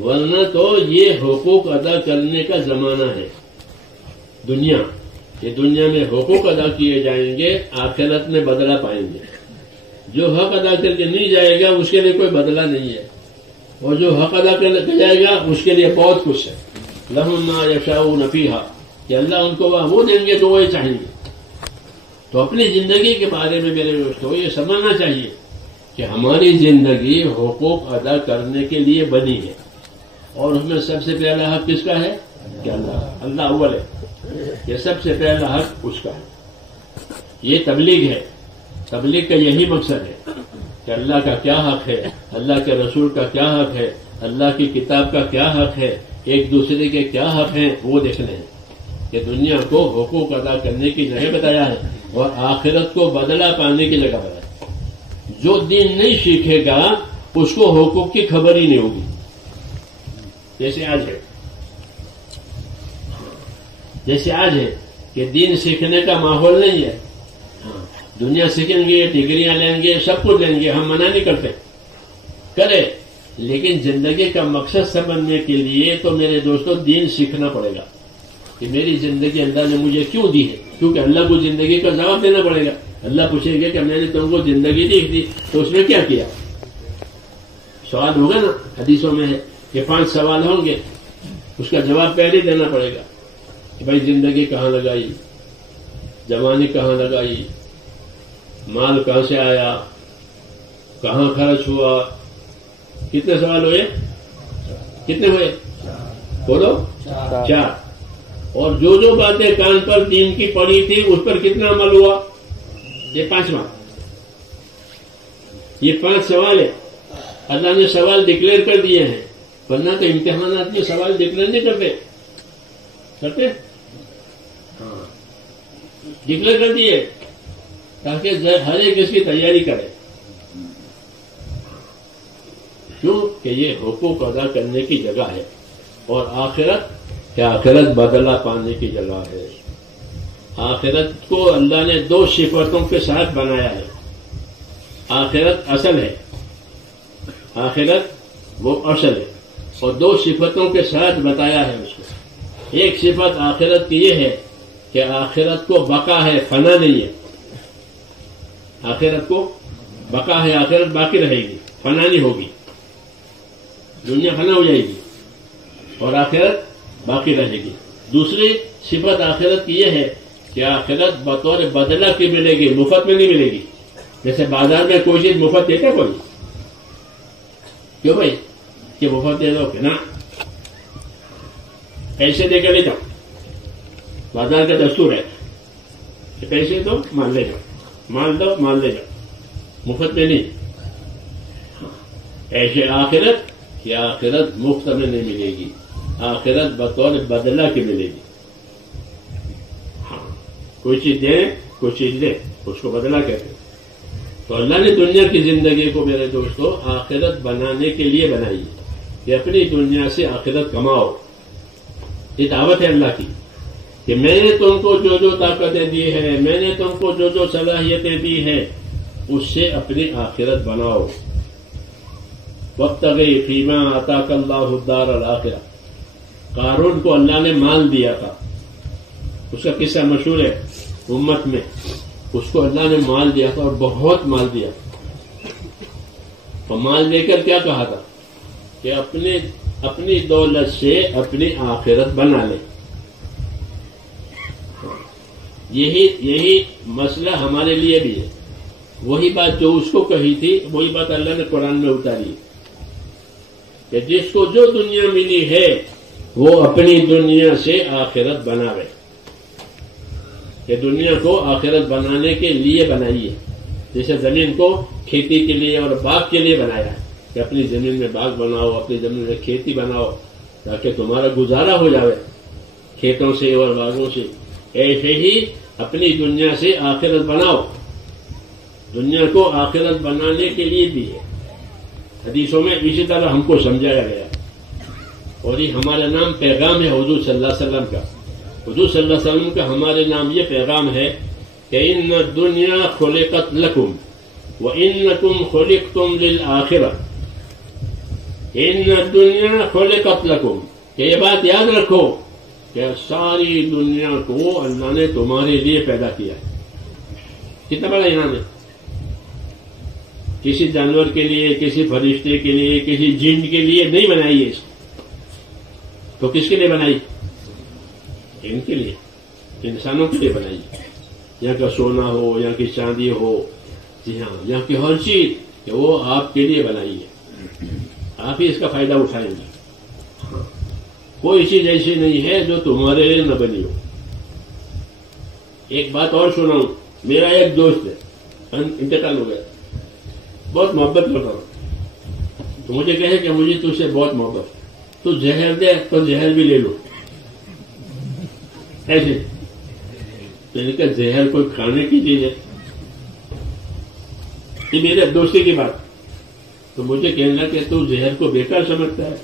ورنہ تو یہ حقوق ادا کرنے کا زمانہ ہے. یہ دنیا میں حقوق ادا کیے جائیں گے، آخرت میں بدلہ پائیں گے. جو حق ادا کر کے نہیں جائے گا اس کے لیے کوئی بدلہ نہیں ہے، اور جو حق ادا کر کے جائے گا اس کے لیے بہت کچھ ہے. لہم ما یشاؤون فیہا، کہ اللہ ان کو وہ دیں گے تو وہی چاہیں گے. تو اپنی زندگی کے بارے میں میرے دوستوں یہ سمجھنا چاہیے کہ ہماری زندگی حقوق ادا کرنے کے لیے بنی ہے، اور اس میں سب سے پہلا حق کس کا ہے؟ کہ اللہ اول ہے. یہ سب سے پہلا حق اس کا ہے. یہ تبلیغ ہے. تبلیغ کا یہی مقصد ہے کہ اللہ کا کیا حق ہے، اللہ کے رسول کا کیا حق ہے، اللہ کی کتاب کا کیا حق ہے، ایک دوسرے کے کیا حق ہیں وہ دیکھنے ہیں. کہ دنیا کو حقوق ادا کرنے کی جگہ بتایا ہے اور آخرت کو بدلہ پانے کی جگہ بتایا. جو دین نہیں سیکھے گا اس کو حقوق کی خبر ہی نہیں ہوگی. جیسے آج ہے کہ دین سیکھنے کا ماحول نہیں ہے. دنیا سیکھیں گے، ڈگریاں لیں گے، سب کچھ لیں گے، ہم منع نہیں کرتے، کرے، لیکن زندگی کا مقصد سمجھنے کے لیے تو میرے دوستوں دین سیکھنا پڑے گا کہ میری زندگی اللہ نے مجھے کیوں دی ہے. کیونکہ اللہ کو زندگی کا جواب دینا پڑے گا. اللہ پوچھے گا کہ میں نے تم کو زندگی دی تو اس نے کیا کیا. سوال ہوگا نا، حدیثوں میں ہے کہ 5 سوال ہوں گے، اس کا جواب پہلے دینا پڑے گا کہ بھائی زندگی کہاں لگائی، جوانی کہاں لگائی، مال کہاں سے آیا، کہاں خرچ ہوا. کتنے سوال ہوئے؟ کتنے ہوئے بولو؟ 4. اور جو باتیں کان پر دین کی پڑی تھی اس پر کتنا عمل ہوا؟ یہ 5واں. یہ 5 سوال ہے. اللہ نے سوال ڈکلیئر کر دیے ہیں، ورنہ تو امتحانات میں سوال ڈکلیئر نہیں کرتے. ہاں، ڈکلیئر کر دیے تاکہ ہر ایک اس کی تیاری کرے. کیوں کہ یہ حقوق ادا کرنے کی جگہ ہے، اور آخرت بدلہ پانے کی جگہ ہے. آخرت کو اللہ نے 2 صفتوں کے ساتھ بنایا ہے. آخرت اصل ہے، آخرت وہ اصل ہے، اور 2 صفتوں کے ساتھ بتایا ہے اس کو. ایک صفت آخرت کی یہ ہے کہ آخرت کو بقا ہے، فنا نہیں ہے. آخرت کو بقا ہے، آخرت باقی رہے گی، فنا نہیں ہوگی. دنیا فنا ہو جائے گی اور آخرت باقی رہے گی. دوسری صفت آخرت کی یہ ہے کہ آخرت بطور بدلہ کی ملے گی، مفت میں نہیں ملے گی. جیسے بازار میں کوئی چیز مفت دیتا کوئی؟ کیوں بھائی کہ مفت دے دو کہ نا، پیسے دے کے لے جاؤ. بازار کا دستور ہے کہ پیسے دو مال لے جاؤ، مال دو مال لے جاؤ، مفت میں نہیں. ایسے آخرت کہ آخرت مفت میں نہیں ملے گی، آخرت بطور بدلہ کی ملے گی. ہاں، کوئی چیز دے، کوئی چیز دے، اس کو بدلہ کہتے ہیں. تو اللہ نے دنیا کی زندگی کو میرے دوستو آخرت بنانے کے لیے بنائی ہے کہ اپنی دنیا سے آخرت کماؤ. یہ دعوت ہے اللہ کی کہ میں نے تم کو جو طاقتیں دی ہے، میں نے تم کو جو صلاحیتیں دی ہیں، اس سے اپنی آخرت بناؤ. وابتغی فیما آتاک اللہ الدار الآخرہ. قارون کو اللہ نے مال دیا تھا، اس کا قصہ مشہور ہے امت میں. اس کو اللہ نے مال دیا تھا اور بہت مال دیا تھا. اور مال دے کر کیا کہا تھا کہ اپنی دولت سے اپنی آخرت بنا لے. یہی مسئلہ ہمارے لیے بھی ہے. وہی بات جو اس کو کہی تھی وہی بات اللہ نے قرآن میں اتاری کہ جس کو جو دنیا ملی ہے وہ اپنی دنیا سے آخرت بناوے. کہ دنیا کو آخرت بنانے کے لیے بنائی ہے. جیسے زمین کو کھیتی کے لیے اور باغ کے لیے بنایا ہے کہ اپنی زمین میں باغ بناؤ، اپنی زمین میں کھیتی بناؤ تاکہ تمہارا گزارا ہو جائے کھیتوں سے اور باغوں سے. ایسے ہی اپنی دنیا سے آخرت بناؤ. دنیا کو آخرت بنانے کے لیے بھی ہے. حدیثوں میں اسی طرح ہم کو سمجھایا گیا، اور یہ ہمارا نام پیغام ہے حضور صلی اللہ علیہ وسلم کا. حضور صلی اللہ علیہ وسلم کا ہمارے نام یہ پیغام ہے کہ ان الدنیا خلقت لکم وانکم خلقتم للآخرہ. ان الدنیا خلقت لکم، کہ یہ بات یاد رکھو کہ ساری دنیا کو اللہ نے تمہارے لیے پیدا کیا ہے. کتنا بڑا انعام ہے. کسی جانور کے لیے، کسی فرشتے کے لیے، کسی جن کے لیے نہیں بنائی ہے اس کو. تو کس کے لیے بنائی؟ ان کے لیے، انسانوں کے لیے بنائی. یہاں کا سونا ہو، یہاں کی چاندی ہو، جی ہاں، یہاں کی ہر چیز کہ وہ آپ کے لیے بنائی ہے. آپ ہی اس کا فائدہ اٹھائیں گے. کوئی چیز ایسی نہیں ہے جو تمہارے لیے نہ بنی ہو. ایک بات اور سناؤں. میرا ایک دوست ہے، انتقال ہو گیا، بہت محبت کرتا ہوں. تو مجھے کہے کہ مجھے تجھ سے بہت محبت، تو زہر دے تو زہر بھی لے لو. ایسے میں نے کہا زہر کوئی کھانے کی چیز ہے؟ یہ میرے دوستی کی بات. تو مجھے کہنے لگا کہ تو زہر کو بیکار سمجھتا ہے,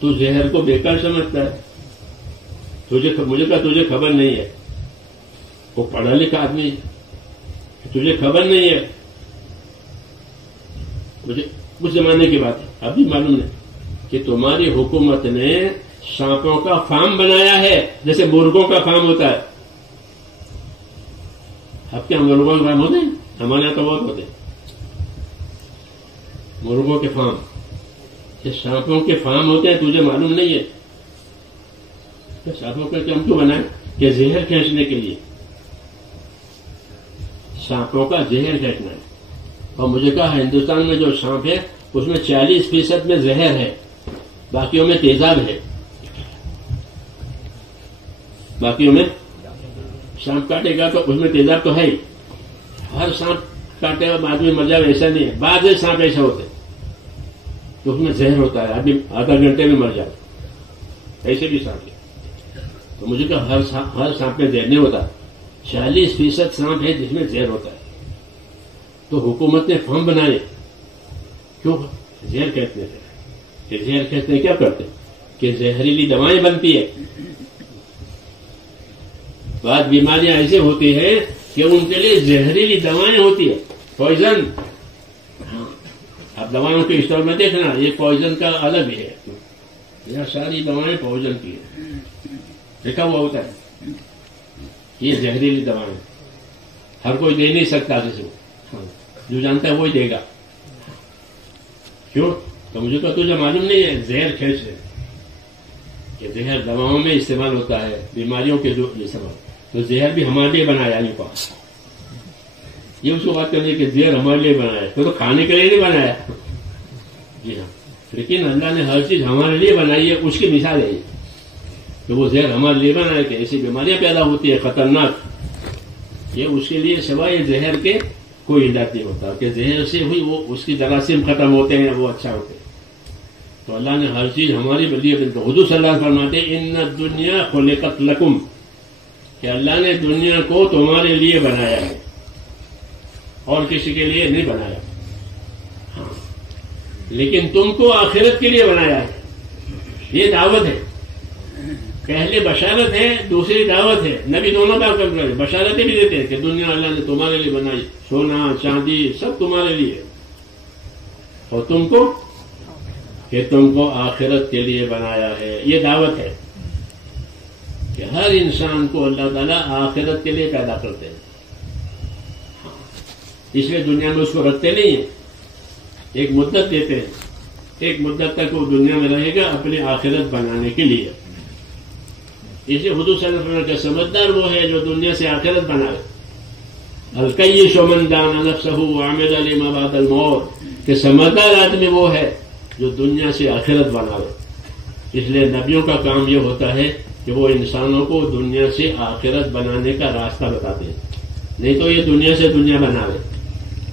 تو زہر کو بیکار سمجھتا ہے. مجھے کہا تجھے خبر نہیں ہے, وہ پڑھا لکھا آدمی, تجھے خبر نہیں ہے. مجھے اس زمانے کی بات ہے, اب بھی معلوم نہیں کہ تمہاری حکومت نے سانپوں کا فارم بنایا ہے جیسے مرغوں کا فارم ہوتا ہے. اب کیا مرغوں کے فارم ہوتے ہیں؟ ہمارے یہاں تو بہت ہوتے ہیں مرغوں کے فارم. یہ سانپوں کے فارم ہوتے ہیں, تجھے معلوم نہیں ہے. سانپوں کا کام کیوں بنائے؟ کہ زہر کھینچنے کے لیے, سانپوں کا زہر کھینچنا ہے. اور مجھے کہا ہندوستان میں جو سانپ ہے اس میں 40% میں زہر ہے, باقیوں میں تیزاب ہے. باقیوں میں سانپ کاٹے گا تو اس میں تیزاب تو ہے ہی. ہر سانپ کاٹے گا آدمی مر جائے ایسا نہیں ہے. بعض سانپ ایسا ہوتے تو اس میں زہر ہوتا ہے, آدمی آدھا گھنٹے میں مر جائے. ایسے بھی سانپ ہے. تو مجھے کہا ہر سانپ میں زہر نہیں ہوتا, 40% سانپ ہے جس میں زہر ہوتا ہے. تو حکومت نے فارم بنائے. کیوں زہر کہتے ہیں؟ کہ زہر کہتے ہیں کیا کرتے ہیں کہ زہریلی دوائیں بنتی ہے. بعض بیماریاں ایسے ہوتی ہیں کہ ان کے لیے زہریلی دوائیں ہوتی ہے, پوائزن. اب دوائوں کے اسٹور میں دیکھنا, یہ پوائزن کا الگ ہے, یہ ساری دوائیں پوائزن کی ہے, لکھا ہوا ہوتا ہے. یہ زہریلی دوائیں ہر کوئی دے نہیں سکتا کسی کو, جو جانتا ہے وہی دے گا. کیوں؟ تو مجھے تو تجھے معلوم نہیں ہے زہر کھینچ ہے کہ زہر دواؤں میں استعمال ہوتا ہے, بیماریوں کے جو استعمال. تو زہر بھی ہمارے لیے بنایا نہیں پا. یہ اس کو بات کرنی کہ زہر ہمارے لیے بنایا, تو کھانے کے لیے نہیں بنایا. جی ہاں, لیکن اللہ نے ہر چیز ہمارے لیے بنائی ہے. اس کی مثال ہے کہ وہ زہر ہمارے لیے بنایا کہ ایسی بیماریاں پیدا ہوتی ہے خطرناک. یہ اس کے لیے سوائے زہر کے کوئی علاج نہیں ہوتا کہ زہر سے ہوئی وہ اس کی جراثیم ختم ہوتے ہیں, وہ اچھا ہوتے ہیں. تو اللہ نے ہر چیز ہمارے لیے حضور صلی اللہ علیہ وسلم فرماتے ہیں ان الدنیا خلقت لکم, کہ اللہ نے دنیا کو تمہارے لیے بنایا ہے اور کسی کے لیے نہیں بنایا. ہاں, لیکن تم کو آخرت کے لیے بنایا ہے. یہ دعوت ہے. پہلے بشارت ہے, دوسری دعوت ہے. نبی دونوں بات کر رہے ہیں, بشارتیں بھی دیتے ہیں کہ دنیا اللہ نے تمہارے لیے بنائی, سونا چاندی سب تمہارے لیے, اور تم کو کہ تم کو آخرت کے لیے بنایا ہے. یہ دعوت ہے کہ ہر انسان کو اللہ تعالیٰ آخرت کے لیے پیدا کرتے ہیں. اس لیے دنیا میں اس کو رکھتے نہیں ہیں, ایک مدت دیتے ہیں, ایک مدت تک وہ دنیا میں رہے گا اپنی آخرت بنانے کے لیے. اسے حضور صلی اللہ علیہ وسلم کا سمجھدار وہ ہے جو دنیا سے آخرت بنائے. الکیس من دان نفسہ وعمل لما بعد الموت, کہ سمجھدار آدمی وہ ہے جو دنیا سے آخرت بنائے. اس لیے نبیوں کا کام یہ ہوتا ہے کہ وہ انسانوں کو دنیا سے آخرت بنانے کا راستہ بتاتے ہیں. نہیں تو یہ دنیا سے دنیا بناوے.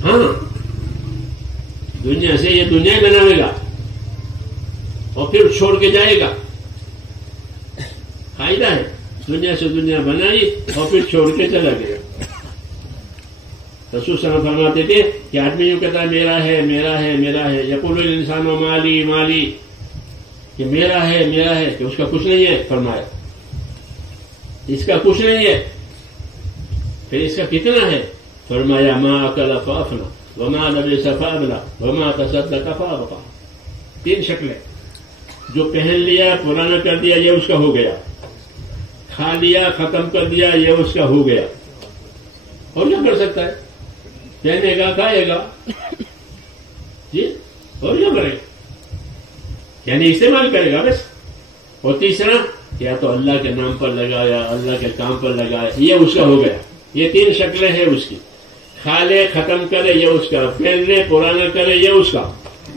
ہاں, دنیا سے یہ دنیا بناوے گا اور پھر چھوڑ کے جائے گا. فائدہ ہے, دنیا سے دنیا بنائی اور پھر چھوڑ کے چلا گیا. رسول صلی اللہ علیہ وسلم فرماتے تھے کہ آدمی یوں کہتا ہے میرا ہے میرا ہے میرا ہے, یقول الانسان مالی مالی, کہ میرا ہے میرا ہے, کہ اس کا کچھ نہیں ہے. فرمایا اس کا کچھ نہیں ہے. پھر اس کا کتنا ہے؟ فرمایا ما اکل فافنا وما لبس فابلا وما تصدق فابقا. 3 شکلیں, جو پہن لیا پرانا کر دیا یہ اس کا ہو گیا, کھا لیا ختم کر دیا یہ اس کا ہو گیا. اور کیا کر سکتا ہے؟ پہنے گا کھائے گا, جی, اور کیا کرے, یعنی استعمال کرے گا بس. اور تیسرا, یا تو اللہ کے نام پر لگایا, اللہ کے کام پر لگایا, یہ اس کا ہو گیا. یہ 3 شکلیں ہیں اس کی. کھا لے ختم کرے یہ اس کا, پہن لے پرانا کرے یہ اس کا.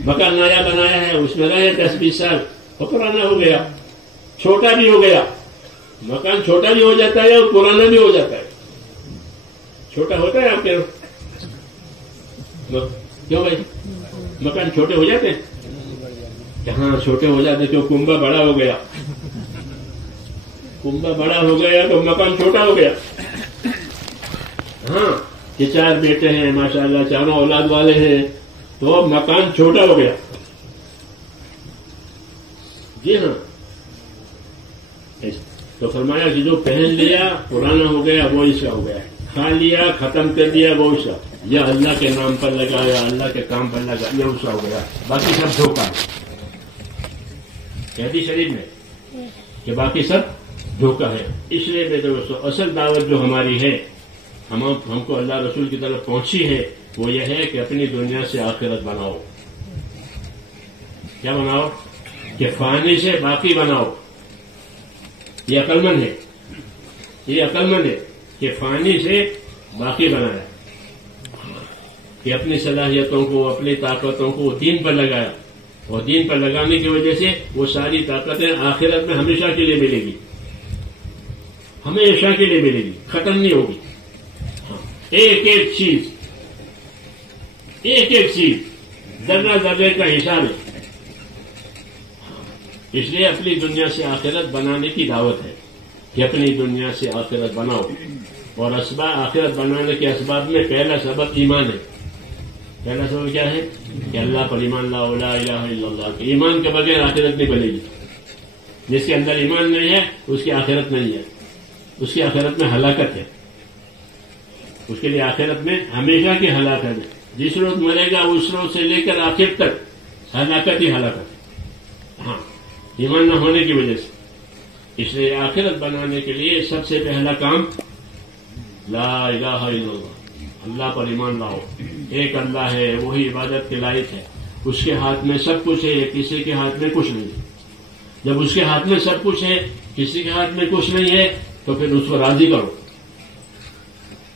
مکان نیا بنایا ہے اس میں رہے 10-20 سال اور پرانا ہو گیا, چھوٹا بھی ہو گیا. مکان چھوٹا بھی ہو جاتا ہے اور پرانا بھی ہو جاتا ہے. چھوٹا ہوتا ہے آپ کے کیوں بھائی, مکان چھوٹے ہو جاتے ہیں کہ ہاں چھوٹے ہو جاتے کیوں, کنبا بڑا ہو گیا. کنبا بڑا ہو گیا تو مکان چھوٹا ہو گیا. ہاں کہ 4 بیٹے ہیں ماشاءاللہ، چاروں اولاد والے ہیں، تو مکان چھوٹا ہو گیا. جی ہاں، تو فرمایا کہ جو پہن لیا پرانا ہو گیا وہ اس کا ہو گیا، کھا لیا ختم کر دیا وہ اس کا، یا اللہ کے نام پر لگایا، اللہ کے کام پر لگایا، اس کا ہو گیا، باقی سب دھوکہ ہے. حدیث شریف میں کہ باقی سب دھوکہ ہے. اس لیے میرے دوستوں اصل دعوت جو ہماری ہے، ہم کو اللہ رسول کی طرف پہنچی ہے، وہ یہ ہے کہ اپنی دنیا سے آخرت بناؤ. کیا بناؤ؟ کہ فانی سے باقی بناؤ. یہ عقل مند ہے، یہ عقل مند ہے کہ فانی سے باقی بنایا، کہ اپنی صلاحیتوں کو، اپنی طاقتوں کو دین پر لگایا، اور دین پر لگانے کی وجہ سے وہ ساری طاقتیں آخرت میں ہمیشہ کے لیے ملے گی، ہمیشہ کے لیے ملے گی، ختم نہیں ہوگی. ایک ایک چیز، ایک ایک چیز ذرہ ذرے کا حساب ہے. اس لیے اپنی دنیا سے آخرت بنانے کی دعوت ہے کہ اپنی دنیا سے آخرت بناؤ. اور آخرت بنانے کے اسباب میں پہلا سبب ایمان ہے. پہلا سبب کیا ہے؟ کہ اللہ پر ایمان لا الہ الا اللہ. ایمان کے بغیر آخرت نہیں بنے گی. جس کے اندر ایمان نہیں ہے اس کی آخرت نہیں ہے، اس کی آخرت میں ہلاکت ہے، اس کے لیے آخرت میں ہمیشہ کی ہلاکت ہے. جس روز مرے گا اس روز سے لے کر آخر تک ہلاکت ہی ہلاکت ہے. ہاں، ایمان نہ ہونے کی وجہ سے. اس لیے آخرت بنانے کے لیے سب سے پہلا کام لا الہ الا اللہ، اللہ پر ایمان لاؤ. ایک اللہ ہے، وہی عبادت کے لائق ہے، اس کے ہاتھ میں سب کچھ ہے، کسی کے ہاتھ میں کچھ نہیں ہے. جب اس کے ہاتھ میں سب کچھ ہے، کسی کے ہاتھ میں کچھ نہیں ہے، تو پھر اس کو راضی کرو.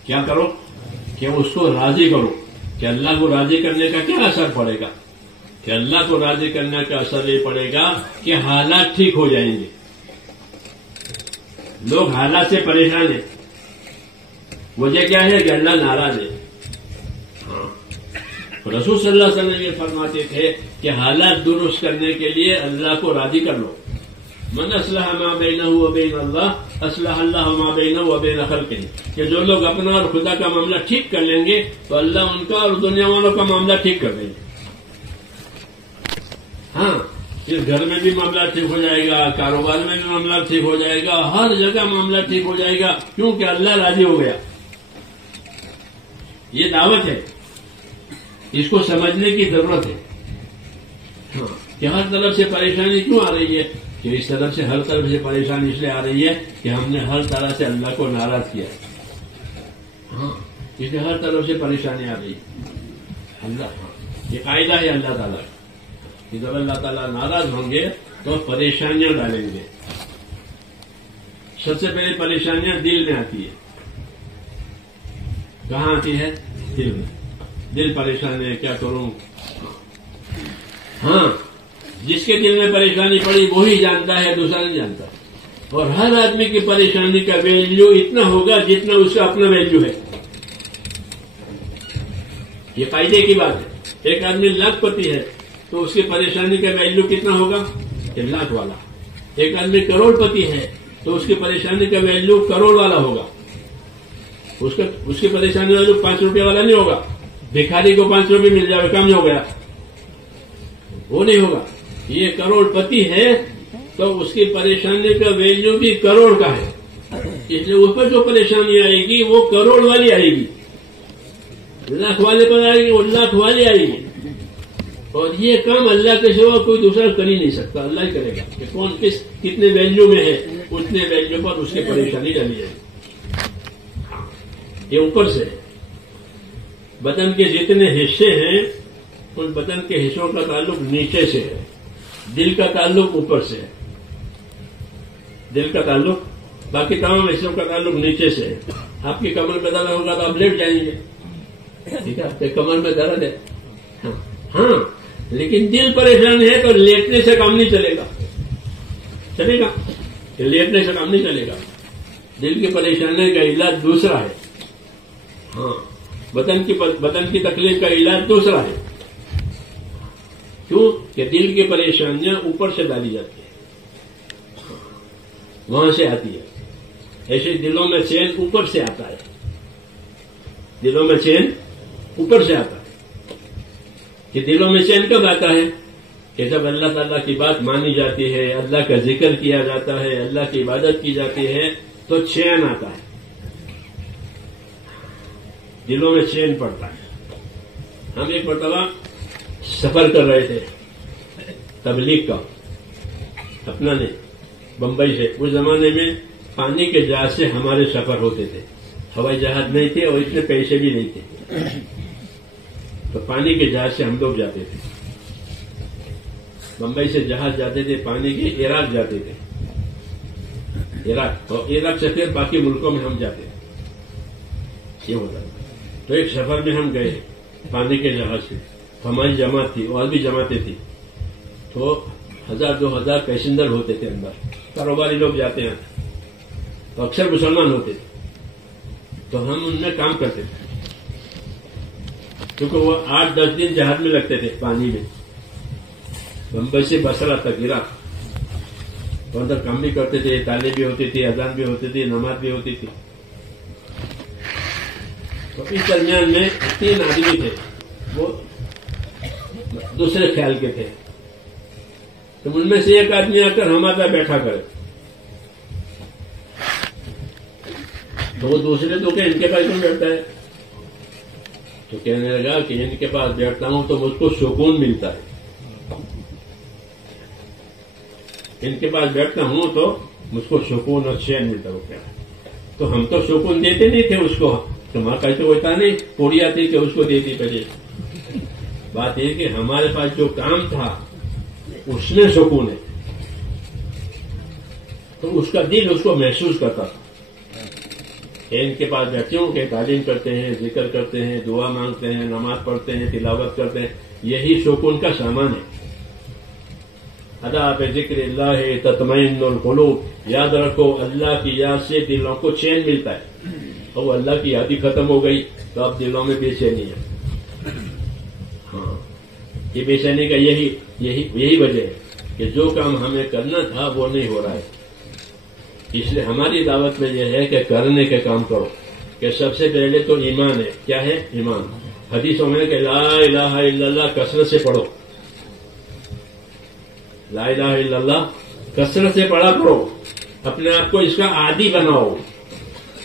کیا کرو؟ کہ اس کو راضی کرو. کہ اللہ کو راضی کرنے کا کیا اثر پڑے گا؟ کہ اللہ کو راضی کرنے کا اثر یہ پڑے گا کہ حالات ٹھیک ہو جائیں گے. لوگ حالات سے پریشان ہیں، وجہ کیا ہے؟ کہ اللہ ناراض ہے. ہاں، رسول صلی اللہ علیہ وسلم یہ فرماتے تھے کہ حالات درست کرنے کے لیے اللہ کو راضی کر لو. من اصلح ما بینہ و بین اللہ اصلح اللہ ما بینہ و بین خلقہ. کہ جو لوگ اپنا اور خدا کا معاملہ ٹھیک کر لیں گے تو اللہ ان کا اور دنیا والوں کا معاملہ ٹھیک کر دیں گے. ہاں، پھر گھر میں بھی معاملہ ٹھیک ہو جائے گا، کاروبار میں بھی معاملہ ٹھیک ہو جائے گا، ہر جگہ معاملہ ٹھیک ہو جائے گا، کیونکہ اللہ راضی ہو گیا. یہ دعوت ہے، اس کو سمجھنے کی ضرورت ہے. ہاں، کہ ہر طرف سے پریشانی کیوں آ رہی ہے؟ کہ اس طرف سے ہر طرف سے پریشانی اس لیے آ رہی ہے کہ ہم نے ہر طرح سے اللہ کو ناراض کیا. ہاں، اس لیے ہر طرف سے پریشانی آ رہی ہے. اللہ، یہ قاعدہ ہے اللہ تعالیٰ کہ جب اللہ تعالیٰ ناراض ہوں گے تو پریشانیاں ڈالیں گے. سب سے پہلے پریشانیاں دل میں آتی ہے. کہاں آتی ہے؟ دل میں. دل پریشان ہے، کیا کروں؟ ہاں، جس کے دل میں پریشانی پڑی وہی جانتا ہے، دوسرا نہیں جانتا. اور ہر آدمی کی پریشانی کا ویلیو اتنا ہوگا جتنا اس کا اپنا ویلیو ہے. یہ قاعدے کی بات ہے. ایک آدمی لاکھ پتی ہے تو اس کی پریشانی کا ویلیو کتنا ہوگا؟ کہ لاکھ والا. ایک آدمی کروڑ پتی ہے تو اس کی پریشانی کا ویلیو کروڑ والا ہوگا. اس کی پریشانی ویلیو 5 روپے والا نہیں ہوگا. بھکاری کو 5 روپے مل جائے کم ہو گیا، وہ نہیں ہوگا. یہ کروڑ پتی ہے تو اس کی پریشانی کا ویلیو بھی کروڑ کا ہے. اس لیے اس پر جو پریشانی آئے گی وہ کروڑ والی آئے گی. لاکھ والے پر آئے گی وہ لاکھ والی آئے گی. اور یہ کام اللہ کے سوا کوئی دوسرا کر ہی نہیں سکتا، اللہ ہی کرے گا. کہ کون کتنے ویلیو میں ہے اتنے ویلیو پر اس کی پریشانی ڈالی جائے گی. یہ اوپر سے بدن کے جتنے حصے ہیں ان بدن کے حصوں کا تعلق نیچے سے ہے، دل کا تعلق اوپر سے ہے. دل کا تعلق باقی تمام حصوں کا تعلق نیچے سے ہے. آپ کی کمر میں درد ہوگا تو آپ لیٹ جائیں گے، ٹھیک ہے؟ آپ کے کمر میں درد ہے، ہاں، لیکن دل پریشان ہے تو لیٹنے سے کام نہیں چلے گا. چلے گا کہ لیٹنے سے کام نہیں چلے گا. دل کی پریشانی کا علاج دوسرا ہے. ہاں، بدن کی تکلیف کا علاج دوسرا ہے. کیوں؟ کہ دل کی پریشانیاں اوپر سے ڈالی جاتی ہیں، وہاں سے آتی ہے. ایسے دلوں میں چین اوپر سے آتا ہے. دلوں میں چین اوپر سے آتا ہے. کہ دلوں میں چین کب آتا ہے؟ کہ جب اللہ تعالیٰ کی بات مانی جاتی ہے، اللہ کا ذکر کیا جاتا ہے، اللہ کی عبادت کی جاتی ہے تو چین آتا ہے، دلوں میں چین پڑتا ہے. ہم ایک مرتبہ سفر کر رہے تھے تبلیغ کا، اپنا نہیں، بمبئی سے. اس زمانے میں پانی کے جہاز سے ہمارے سفر ہوتے تھے، ہوائی جہاز نہیں تھے اور اتنے پیسے بھی نہیں تھے، تو پانی کے جہاز سے ہم لوگ جاتے تھے. بمبئی سے جہاز جاتے تھے پانی کے، عراق جاتے تھے، عراق، اور عراق سے پھر باقی ملکوں میں ہم جاتے تھے. یہ ہوتا تھا. تو ایک سفر میں ہم گئے پانی کے جہاز سے، ہماری جماعت تھی اور بھی جماعتیں تھیں، تو 1000-2000 پیسنجر ہوتے تھے اندر. کاروباری لوگ جاتے ہیں تو اکثر مسلمان ہوتے تھے، تو ہم ان میں کام کرتے تھے، کیونکہ وہ 8-10 دن جہاز میں لگتے تھے پانی میں، بمبئی سے بصرہ تک عراق. تو اندر کام بھی کرتے تھے، تعلیم بھی ہوتی تھی، اذان بھی ہوتی تھی، نماز بھی ہوتی تھی. تو اس درمیان میں 3 آدمی تھے، وہ دوسرے خیال کے تھے. تو ان میں سے ایک آدمی آ کر ہمارا بیٹھا کرے، تو وہ دوسرے تو کہ ان کے پاس کیوں بیٹھتا ہے؟ تو کہنے لگا کہ ان کے پاس بیٹھتا ہوں تو مجھ کو سکون ملتا ہے، ان کے پاس بیٹھتا ہوں تو مجھ کو سکون اور چین ملتا ہے. تو ہم تو سکون دیتے نہیں تھے اس کو، تمہارا کہیں تو ہوتا نہیں، پوری آتی کہ اس کو دیتی پہلے. بات یہ کہ ہمارے پاس جو کام تھا اس میں سکون ہے، تو اس کا دل اس کو محسوس کرتا تھا. ان کے پاس بیٹھے ہوں کہ تعلیم کرتے ہیں، ذکر کرتے ہیں، دعا مانگتے ہیں، نماز پڑھتے ہیں، تلاوت کرتے ہیں، یہی سکون کا سامان ہے. ادا پہ ذکر اللہ تطمئن القلوب، یاد رکھو اللہ کی یاد سے دلوں کو چین ملتا ہے. اور اللہ کی یاد ہی ختم ہو گئی تو اب دلوں میں بے چینی ہے. ہاں، یہ بے چینی کا یہی وجہ ہے کہ جو کام ہمیں کرنا تھا وہ نہیں ہو رہا ہے. اس لیے ہماری دعوت میں یہ ہے کہ کرنے کے کام کرو. کہ سب سے پہلے تو ایمان ہے. کیا ہے ایمان؟ حدیثوں میں کہ لا الہ الا اللہ کثرت سے پڑھو، لا الہ الا اللہ کثرت سے پڑھا کرو، اپنے آپ کو اس کا عادی بناؤ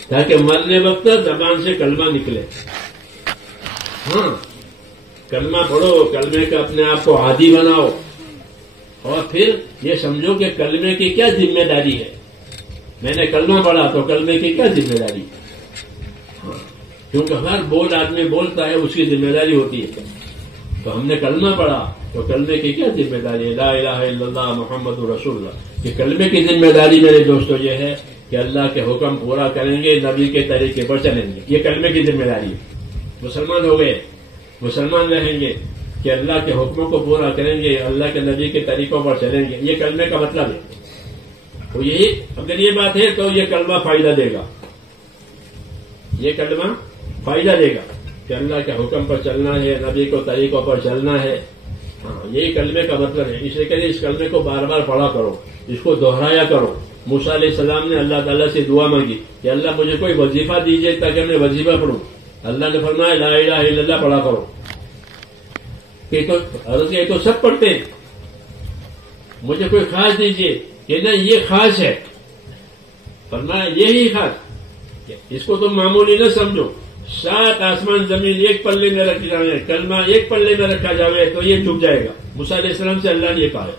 تاکہ مرنے وقت زبان سے کلمہ نکلے. ہاں، کلمہ پڑھو، کلمے کا اپنے آپ کو عادی بناؤ، اور پھر یہ سمجھو کہ کلمے کی کیا ذمہ داری ہے. میں نے کلمہ پڑھا تو کلمے کی کیا ذمہ داری ہے. ہاں، کیونکہ ہر بول آدمی بولتا ہے اس کی ذمہ داری ہوتی ہے. تو ہم نے کلمہ پڑھا تو کلمے کی کیا ذمہ داری ہے؟ لا الہ الا اللہ محمد رسول اللہ. کہ کلمے کی ذمہ داری میرے دوستو یہ ہے کہ اللہ کے حکم پورا کریں گے، نبی کے طریقے پر چلیں گے. یہ کلمے کی ذمہ داری ہے. مسلمان ہو گئے، مسلمان رہیں گے کہ اللہ کے حکموں کو پورا کریں گے، اللہ کے نبی کے طریقوں پر چلیں گے. یہ کلمے کا مطلب ہے. تو یہی اگر یہ بات ہے تو یہ کلمہ فائدہ دے گا، یہ کلمہ فائدہ دے گا کہ اللہ کے حکم پر چلنا ہے، نبی کو طریقوں پر چلنا ہے. ہاں، یہی کلمے کا مطلب ہے. اس لیے کہ اس کلمے کو بار بار پڑھا کرو، اس کو دہرایا کرو. موسیٰ علیہ السلام نے اللہ تعالیٰ سے دعا مانگی کہ اللہ مجھے کوئی وظیفہ دیجیے تاکہ میں وظیفہ پڑھوں. اللہ نے فرمایا لا الہ الا اللہ پڑھا کرو. حضرت یہ تو سب پڑھتے ہیں، مجھے کوئی خاص دیجیے کہ نہیں یہ خاص ہے. فرمایا یہی خاص، اس کو تم معمولی نہ سمجھو. 7 آسمان زمین ایک پلے میں رکھ جائے، کلمہ ایک پلے میں رکھا جائے تو یہ جھک جائے گا. موسیٰ علیہ السلام سے اللہ نے یہ کہا ہے.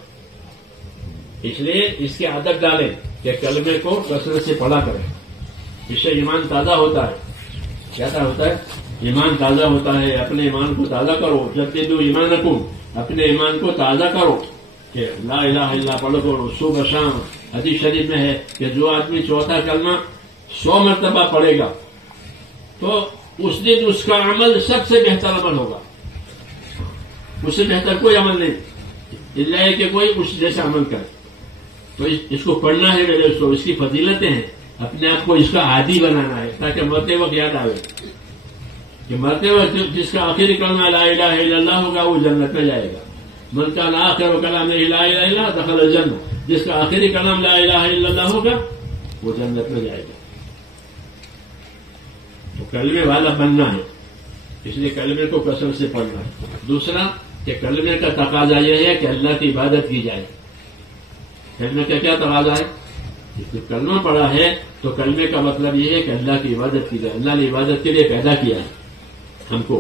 اس لیے اس کی عادت ڈالیں کہ کلمے کو کثرت سے پڑھا کریں. اس سے ایمان تازہ ہوتا ہے. کیا ہوتا ہے؟ ایمان تازہ ہوتا ہے. اپنے ایمان کو تازہ کرو. جب کہ ایمانکم، اپنے ایمان کو تازہ کرو کہ لا الہ الا اللہ پڑھو کرو صبح شام. حدیث شریف میں ہے کہ جو آدمی چوتھا کلمہ 100 مرتبہ پڑھے گا تو اس دن اس کا عمل سب سے بہتر عمل ہوگا. اس سے بہتر کوئی عمل نہیں، اللہ ہے کہ کوئی اس جیسا عمل کرے. تو اس کو پڑھنا ہے میرے دوستوں. اس کی فضیلتیں ہیں. اپنے آپ کو اس کا عادی بنانا ہے تاکہ مرتے وقت یاد آئے کہ مرتے وقت جس کا آخری کلمہ لا الہ الا اللہ ہوگا وہ جنت میں جائے گا. من کان آخر کلامہ لا الہ الا اللہ دخل الجنہ. جس کا آخری کلام لا الہ الا اللہ ہوگا وہ جنت میں جائے گا. تو کلمے والا بننا ہے، اس لیے کلمے کو کثرت سے پڑھنا ہے۔ دوسرا کہ کلمے کا تقاضا یہ ہے کہ اللہ کی عبادت کی جائے۔ کلمے کا کیا تقاضا ہے؟ کلمہ پڑھا ہے تو کلمے کا مطلب یہ ہے کہ اللہ کی عبادت کی جائے۔ اللہ نے عبادت کے لیے پیدا کیا ہے ہم کو،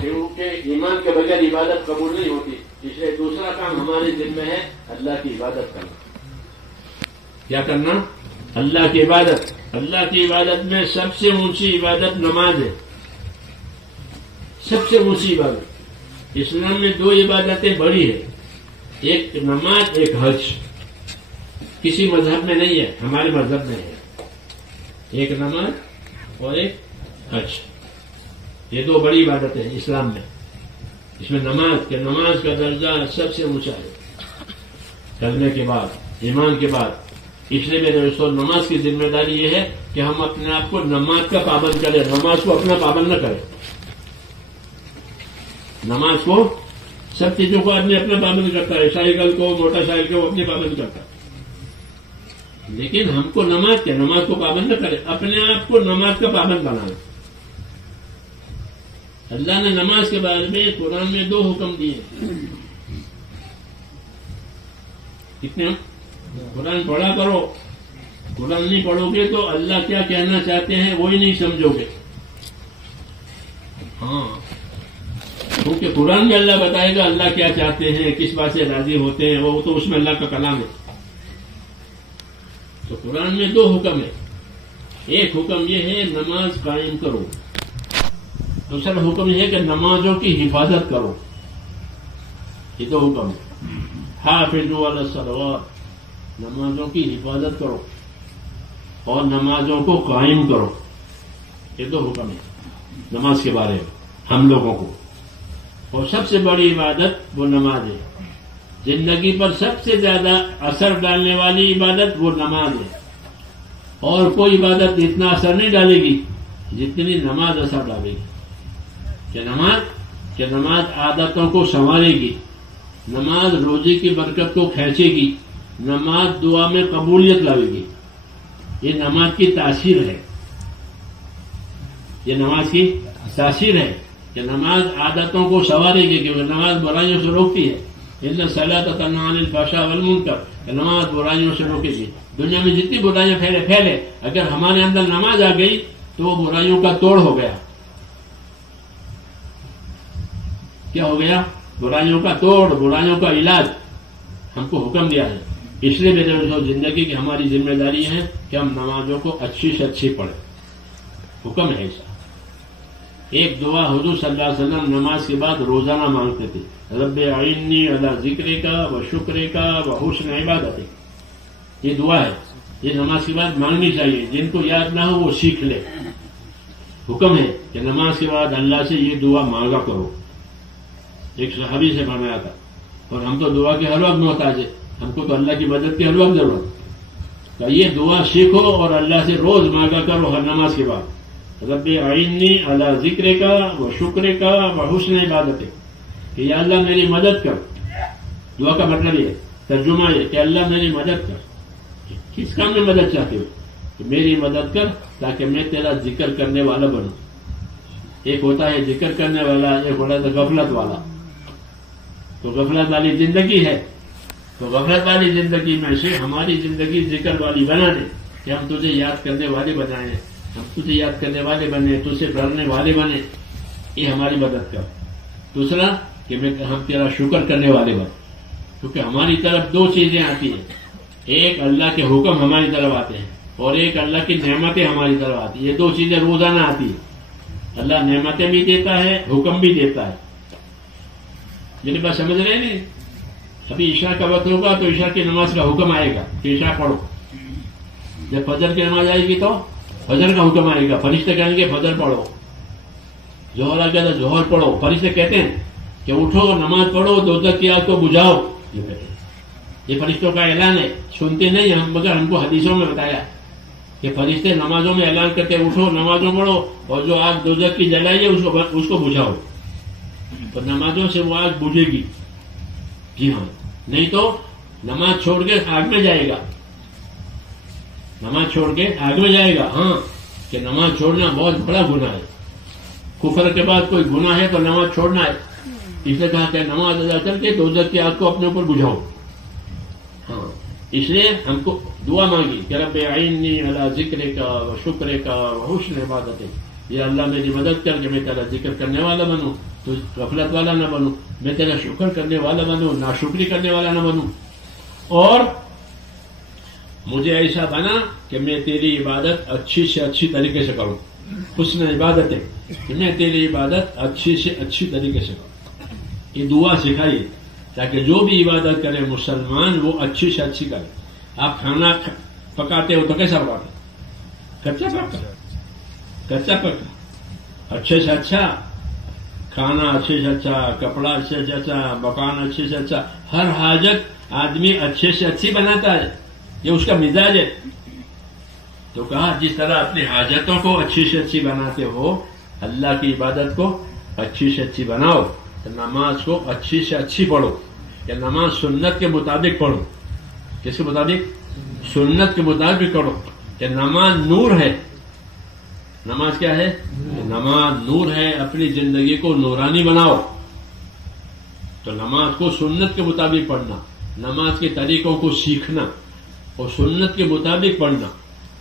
کیونکہ ایمان کے بغیر عبادت قبول نہیں ہوتی۔ اس لیے دوسرا کام ہمارے دل میں ہے اللہ کی عبادت کرنا۔ کیا کرنا؟ اللہ کی عبادت۔ اللہ کی عبادت میں سب سے اونچی عبادت نماز ہے، سب سے اونچی عبادت۔ اسلام میں دو عبادتیں بڑی ہیں، ایک نماز ایک حج۔ کسی مذہب میں نہیں ہے، ہمارے مذہب میں ہے، ایک نماز اور ایک حج۔ یہ دو بڑی عبادتیں ہیں اسلام میں۔ اس میں نماز کا درجہ سب سے اونچا ہے کلمے کے بعد، ایمان کے بعد۔ اس لیے میرے دوستوں، نماز کی ذمہ داری یہ ہے کہ ہم اپنے آپ کو نماز کا پابند کریں، نماز کو اپنا پابند نہ کریں۔ نماز کو سب چیزوں کو آدمی اپنا پابند کرتا ہے، سائیکل کو، موٹر سائیکل کو اپنے پابند کرتا ہے، لیکن ہم کو نماز کو پابند نہ کرے، اپنے آپ کو نماز کا پابند بنائے۔ اللہ نے نماز کے بارے میں قرآن میں دو حکم دیے۔ کتنے؟ قرآن پڑھا کرو، قرآن نہیں پڑھو گے تو اللہ کیا کہنا چاہتے ہیں وہی نہیں سمجھو گے۔ ہاں، کیونکہ قرآن میں اللہ بتائے گا اللہ کیا چاہتے ہیں، کس بات سے راضی ہوتے ہیں، وہ تو اس میں اللہ کا کلام ہے۔ تو قرآن میں دو حکم ہے، ایک حکم یہ ہے نماز قائم کرو، دوسرا حکم یہ ہے کہ نمازوں کی حفاظت کرو۔ یہ دو حکم ہے، حافظوا علی الصلوات، نمازوں کی حفاظت کرو اور نمازوں کو قائم کرو۔ یہ دو حکم ہے نماز کے بارے میں ہم لوگوں کو، اور سب سے بڑی عبادت وہ نماز ہے۔ زندگی پر سب سے زیادہ اثر ڈالنے والی عبادت وہ نماز ہے، اور کوئی عبادت اتنا اثر نہیں ڈالے گی جتنی نماز اثر ڈالے گی۔ کہ نماز عادتوں کو سنوارے گی، نماز روزی کی برکت کو کھینچے گی، نماز دعا میں قبولیت لاوے گی۔ یہ نماز کی تاثیر ہے، یہ نماز کی تاثیر ہے کہ نماز عادتوں کو سنوارے گی، کیونکہ نماز برائیوں سے روکتی ہے۔ ان الصلاۃ تنہی عن الفحشاء والمنکر، کہ نماز برائیوں سے روکے گی۔ دنیا میں جتنی برائیاں پھیلے، اگر ہمارے اندر نماز آ گئی تو وہ برائیوں کا توڑ ہو گیا۔ کیا ہو گیا؟ برائیوں کا توڑ، برائیوں کا علاج ہم کو حکم دیا ہے۔ اس لیے میرے دوستوں، زندگی کی ہماری ذمہ داری ہے کہ ہم نمازوں کو اچھی سے اچھی پڑھیں، حکم ہے ایسا۔ ایک دعا حضور صلی اللہ علیہ وسلم نماز کے بعد روزانہ مانگتے تھے، رب اعنی علی ذکرک و شکرک و حسن عبادتک۔ یہ دعا ہے، یہ نماز کے بعد مانگنی چاہیے۔ جن کو یاد نہ ہو وہ سیکھ لے۔ حکم ہے کہ نماز کے بعد اللہ سے یہ دعا مانگا کرو۔ ایک صحابی سے فرمایا تھا، اور ہم تو دعا کے ہر وقت محتاج ہے، ہم کو تو اللہ کی مدد کی ہر وقت ضرورت ہے، کہ یہ دعا سیکھو اور اللہ سے روز مانگا کرو ہر نماز کے بعد، رب اعنی علی ذکرک و شکرک و حسن عبادتک، کہ یا اللہ میری مدد کر۔ دعا کا مطلب یہ ترجمہ یہ کہ اللہ میری مدد کر۔ کس کام میں مدد چاہتے ہو؟ کہ میری مدد کر تاکہ میں تیرا ذکر کرنے والا بنوں۔ ایک ہوتا ہے ذکر کرنے والا، ایک ہوتا ہے غفلت والا۔ تو غفلت والی زندگی ہے، تو غفلت والی زندگی میں سے ہماری زندگی ذکر والی بنا دے، کہ ہم تجھے یاد کرنے والے بنائیں، ہم تجھے یاد کرنے والے بنے، تجھ سے ڈرنے والے بنے، یہ ہماری مدد کر۔ دوسرا کہ ہم تیرا شکر کرنے والے بنے، کیونکہ ہماری طرف دو چیزیں آتی ہیں، ایک اللہ کے حکم ہماری طرف آتے ہیں اور ایک اللہ کی نعمتیں ہماری طرف آتی ہیں۔ یہ دو چیزیں روزانہ آتی ہیں، اللہ نعمتیں بھی دیتا ہے، حکم بھی دیتا ہے۔ میری بات سمجھ رہے ہیں؟ ابھی عشاء کا وقت ہوگا تو عشاء کی نماز کا حکم آئے گا کہ عشاء پڑھو۔ جب فجر کی نماز آئے گی تو فجر کا حکم آئے گا، فرشتے کہیں گے فجر پڑھو۔ ظہر آ گیا تو ظہر پڑھو، فرشتے کہتے ہیں کہ اٹھو نماز پڑھو، دوزخ کی آگ کو بجھاؤ۔ یہ کہتے ہیں، یہ فرشتوں کا اعلان ہے، سنتے نہیں ہم، مگر ہم کو حدیثوں میں بتایا کہ فرشتے نمازوں میں اعلان کرتے اٹھو نمازوں پڑھو اور جو آگ دوزخ کی جلائی ہے اس کو بجھاؤ، تو نمازوں سے وہ آگ بجھے گی۔ جی ہاں، نہیں تو نماز چھوڑ کے آگ میں جائے گا، نماز چھوڑ کے آگ میں جائے گا۔ ہاں، کہ نماز چھوڑنا بہت بڑا گناہ ہے، کفر کے بعد کوئی گناہ ہے تو نماز چھوڑنا ہے. اس نے کہا کہ نماز ادا کر کے دوزخ کی آگ کو اپنے اوپر بجھاؤ. ہاں، اس لیے ہم کو دعا مانگی کہ رب اعیننی علی ذکرک و شکرک و حسن عبادتک. یہ اللہ میری مدد کر کہ میں تیرا ذکر کرنے والا بنوں، تو غفلت والا نہ بنوں، میں تیرا شکر کرنے والا بنوں، ناشکری کرنے والا نہ بنوں، اور مجھے ایسا بنا کہ میں تیری عبادت اچھی سے اچھی طریقے سے کروں. حسن عبادت ہے کہ میں تیری عبادت اچھی سے اچھی طریقے سے کروں. یہ دعا سکھائیے تاکہ جو بھی عبادت کرے مسلمان وہ اچھی سے اچھی کرے. آپ کھانا پکاتے ہو تو کیسا پکاتے؟ کچا پکا، کچا پکا، اچھے سے اچھا کھانا، اچھے سے اچھا کپڑا، اچھے سے اچھا مکان، اچھے سے اچھا. ہر حاجت آدمی اچھے سے اچھی بناتا ہے، یہ اس کا مزاج ہے. تو کہا جس طرح اپنی حاجتوں کو اچھی سے اچھی بناتے ہو، اللہ کی عبادت کو اچھی سے اچھی بناؤ. تو نماز کو اچھی سے اچھی پڑھو، یا نماز سنت کے مطابق پڑھو. کس کے مطابق؟ سنت کے مطابق پڑھو. کہ نماز نور ہے. نماز کیا ہے؟ نماز نور ہے. اپنی زندگی کو نورانی بناؤ. تو نماز کو سنت کے مطابق پڑھنا، نماز کے طریقوں کو سیکھنا اور سنت کے مطابق پڑھنا،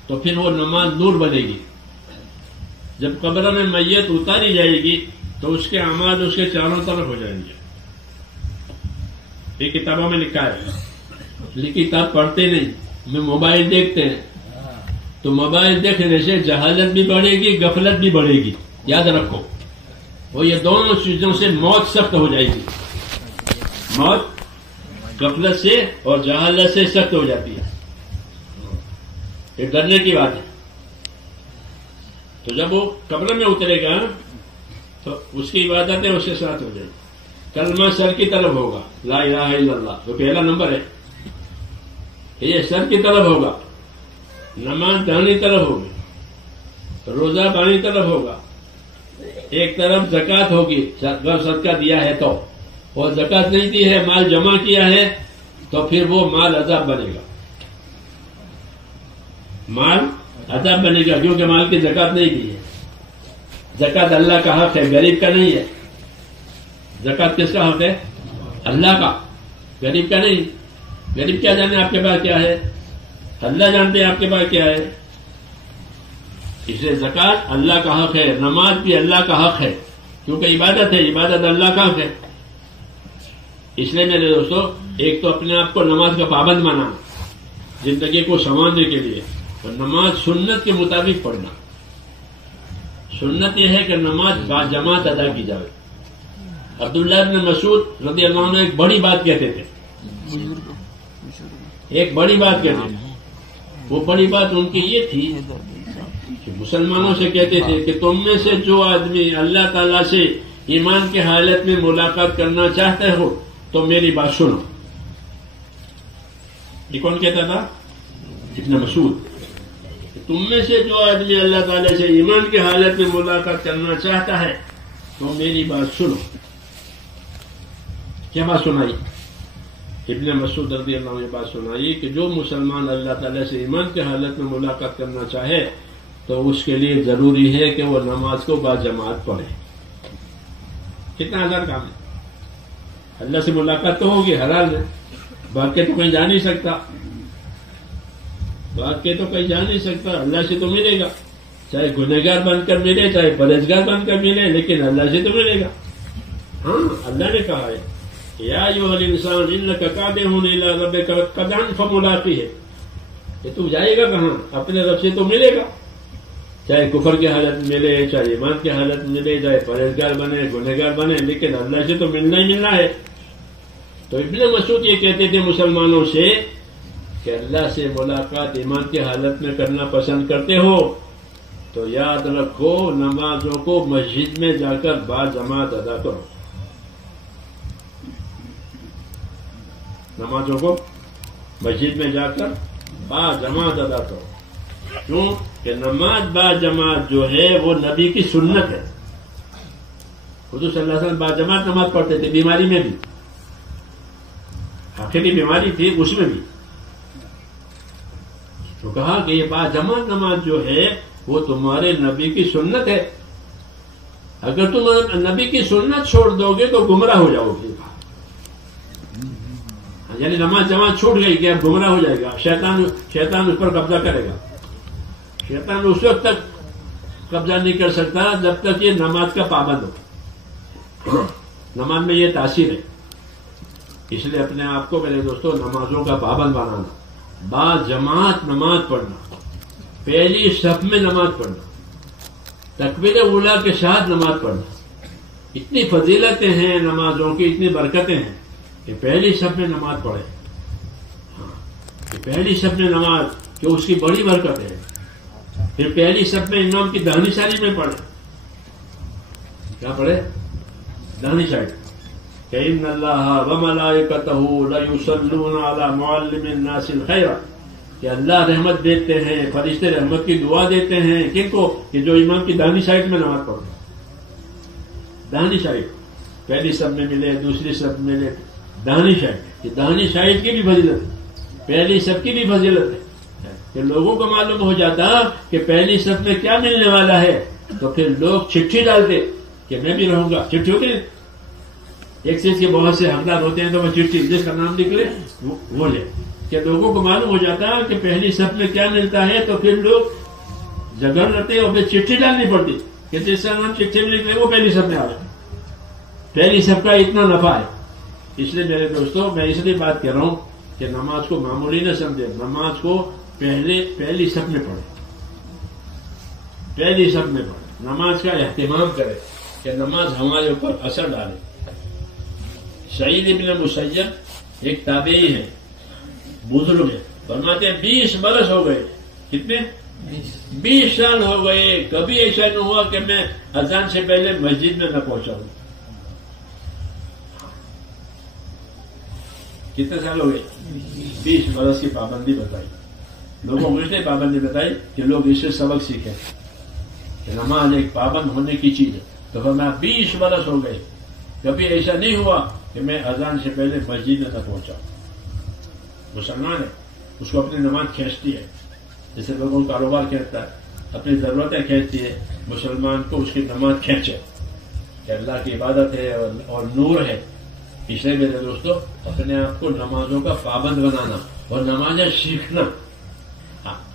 تو پھر وہ نماز نور بنے گی. جب قبر میں میت اتاری جائے گی تو اس کے اعمال اس کے چاروں طرف ہو جائیں گے. یہ کتابوں میں لکھا ہے. لیکن کتاب پڑھتے نہیں، میں موبائل دیکھتے ہیں. تو موبائل دیکھنے سے جہالت بھی بڑھے گی، غفلت بھی بڑھے گی. یاد رکھو، وہ یہ دونوں چیزوں سے موت سخت ہو جائے گی. موت غفلت سے اور جہالت سے سخت ہو جاتی ہے. یہ ڈرنے کی بات ہے. تو جب وہ قبر میں اترے گا تو اس کی عبادتیں اس کے ساتھ ہو جائیں گی. کلمہ سر کی طرف ہوگا، لا الہ الا اللہ، تو پہلا نمبر ہے. یہ سر کی طرف ہوگا. نماز دائیں طرف ہوگی، روزہ بائیں طرف ہوگا. ایک طرف زکوٰۃ ہوگی، اگر صدقہ دیا ہے تو، اور زکوٰۃ نہیں دی ہے، مال جمع کیا ہے، تو پھر وہ مال عذاب بنے گا. مال عذاب بنے گا کیونکہ مال کی زکوٰۃ نہیں دی ہے. زکوٰۃ اللہ کا حق ہے، غریب کا نہیں ہے. زکوٰۃ کس کا حق ہے؟ اللہ کا، غریب کا نہیں. غریب کیا جانے آپ کے پاس کیا ہے؟ اللہ جانتے ہیں آپ کے پاس کیا ہے. اس لیے زکوٰۃ اللہ کا حق ہے. نماز بھی اللہ کا حق ہے کیونکہ عبادت ہے، عبادت اللہ کا حق ہے. اس لیے میرے دوستو، ایک تو اپنے آپ کو نماز کا پابند بنانا زندگی کو سنوارنے کے لیے، اور نماز سنت کے مطابق پڑھنا. سنت یہ ہے کہ نماز باجماعت ادا کی جائے. عبداللہ بن مسعود رضی اللہ عنہ ایک بڑی بات کہتے تھے. ایک بڑی بات کہتے تھے. وہ بڑی بات ان کی یہ تھی کہ مسلمانوں سے کہتے تھے کہ تم میں سے جو آدمی اللہ تعالیٰ سے ایمان کی حالت میں ملاقات کرنا چاہتے ہو تو میری بات سنو. یہ کون کہتا تھا؟ ابن مسعود. تم میں سے جو آدمی اللہ تعالیٰ سے ایمان کی حالت میں ملاقات کرنا چاہتا ہے تو میری بات سنو. کیا بات سنائی؟ ابن مسعود رضی اللہ عنہ نے بات سنائی کہ جو مسلمان اللہ تعالیٰ سے ایمان کی حالت میں ملاقات کرنا چاہے تو اس کے لیے ضروری ہے کہ وہ نماز کو باجماعت پڑھے. کتنا آسان کام ہے. اللہ سے ملاقات تو ہوگی حلال ہے، بھاگ کے تو کہیں جا نہیں سکتا. بھاگ کے تو کہیں جا نہیں سکتا. اللہ سے تو ملے گا، چاہے گنہگار بن کر ملے، چاہے پرہیزگار بن کر ملے، لیکن اللہ سے تو ملے گا. ہاں، اللہ نے کہا ہے یا ایھا الانسان انک کادح الی ربک قدحا فملاقیہ. کہ تو جائے گا کہاں؟ اپنے رب سے تو ملے گا. چاہے کفر کی حالت میں ملے، چاہے ایمان کی حالت میں ملے، چاہے پرہیزگار بنے، گنہگار بنے، لیکن اللہ سے تو ملنا ہی ملنا ہے. تو ابن مسعود یہ کہتے تھے مسلمانوں سے کہ اللہ سے ملاقات ایمان کی حالت میں کرنا پسند کرتے ہو تو یاد رکھو نمازوں کو مسجد میں جا کر باجماعت ادا کرو. نمازوں کو مسجد میں جا کر باجماعت ادا کرو. کیوں کہ نماز باجماعت جو ہے وہ نبی کی سنت ہے. حضور صلی اللہ علیہ وسلم باجماعت نماز پڑھتے تھے، بیماری میں بھی. آخری بیماری تھی اس میں بھی. تو کہا کہ یہ باجماعت نماز جو ہے وہ تمہارے نبی کی سنت ہے. اگر تم نبی کی سنت چھوڑ دو گے تو گمراہ ہو جاؤ گے. یعنی نماز جماعت چھوٹ گئی کہ اب گمراہ ہو جائے گا. شیطان اس پر قبضہ کرے گا. شیطان اس وقت تک قبضہ نہیں کر سکتا جب تک یہ نماز کا پابند ہو. نماز میں یہ تاثیر ہے. اس لیے اپنے آپ کو میرے دوستوں نمازوں کا پابند بنانا, با جماعت نماز پڑھنا, پہلی صف میں نماز پڑھنا, تکبیر اولیٰ کے ساتھ نماز پڑھنا. اتنی فضیلتیں ہیں نمازوں کی, اتنی برکتیں ہیں کہ پہلی صف میں نماز پڑھے. پہلی صف میں نماز کہ اس کی بڑی برکت ہے. پھر پہلی صف میں امام کی داہنی ساری میں پڑھے. کیا پڑھے؟ داہنی سائڈ. کہ ان اللہ وملائکتہ لیصلون علی معلم الناس الخیر, کہ اللہ رحمت دیتے ہیں, فرشتے رحمت کی دعا دیتے ہیں کن کو؟ کہ جو امام کی داہنی سائڈ میں نماز پڑھتے. داہنی سائڈ پہلی صف میں ملے, دوسری صف میں ملے, داہنی سائڈ. یہ داہنی سائڈ کی بھی فضیلت ہے, پہلی صف کی بھی فضیلت ہے. کہ لوگوں کو معلوم ہو جاتا کہ پہلی صف میں کیا ملنے والا ہے تو پھر لوگ چٹھی ڈالتے کہ میں بھی رہوں گا. چٹھی ہوتی ہے, ایک چیز کے بہت سے حقدار ہوتے ہیں تو وہ چٹھی جس کا نام نکلے وہ لے. کہ لوگوں کو معلوم ہو جاتا کہ پہلی صف میں کیا ملتا ہے تو پھر لوگ جگہ رہتے اور پھر چٹھی ڈالنی پڑتی کہ جس کا نام چٹھی میں نکلے وہ پہلی صف میں آ جائے. پہلی صف کا اتنا نفع ہے. اس لیے میرے دوستوں میں اس لیے بات کر رہا ہوں کہ نماز کو معمولی نہ سمجھے, نماز کو پہلی صف میں پڑھے, پہلی صف میں پڑھے, نماز کا اہتمام کرے کہ نماز ہمارے اوپر اثر ڈالے. سعید ابن مسیب ایک تابعی ہے, بزرگ ہے, فرماتے ہیں 20 برس ہو گئے. کتنے؟ 20 سال ہو گئے, کبھی ایسا نہیں ہوا کہ میں اذان سے پہلے مسجد میں نہ پہنچا ہوں. کتنے سال ہو گئے؟ 20 برس کی پابندی بتائی. لوگوں کو اس نے پابندی بتائی کہ لوگ اس سے سبق سیکھیں کہ نماز ایک پابند ہونے کی چیز ہے. تو فرمایا 20 برس ہو گئے, کبھی ایسا نہیں ہوا کہ میں اذان سے پہلے مسجد میں نہ پہنچا. مسلمان ہے, اس کو اپنی نماز کھینچتی ہے, جیسے لوگوں کا کاروبار کھینچتا ہے, اپنی ضرورتیں کھینچتی ہے. مسلمان کو اس کی نماز کھینچے کہ اللہ کی عبادت ہے اور نور ہے. اس لیے میرے دوستوں اپنے آپ کو نمازوں کا پابند بنانا اور نمازیں سیکھنا.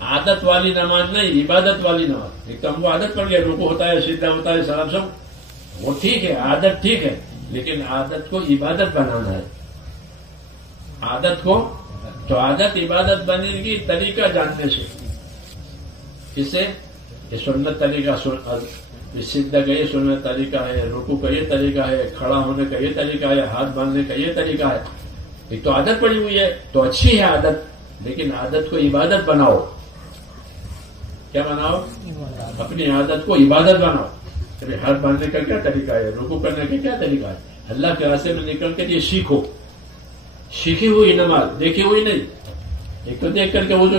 عادت والی نماز نہیں, عبادت والی نماز. ایک تو ہم کو عادت پڑ گیا, رکوع ہوتا ہے, سجدہ ہوتا ہے, سلام سب وہ ٹھیک ہے, عادت ٹھیک ہے, لیکن عادت کو عبادت بنانا ہے. عادت کو تو عادت عبادت بنے گی طریقہ جاننے سے. اس سے یہ سنت طریقہ, سجدہ کا یہ سنت طریقہ ہے, رکوع کا یہ طریقہ ہے, کھڑا ہونے کا یہ طریقہ ہے, ہاتھ باندھنے کا یہ طریقہ ہے. ایک تو عادت پڑی ہوئی ہے تو اچھی ہے عادت, لیکن عادت کو عبادت بناؤ. کیا بناؤ؟ اپنی عادت کو عبادت بناؤ. ہاتھ باندھنے کا کیا طریقہ ہے, رکوع کرنے کا کیا طریقہ ہے, اللہ کے راستے میں نکل کے یہ سیکھو. سیکھی ہوئی نماز, دیکھی ہوئی نہیں. ایک تو دیکھ کر کے وہ جو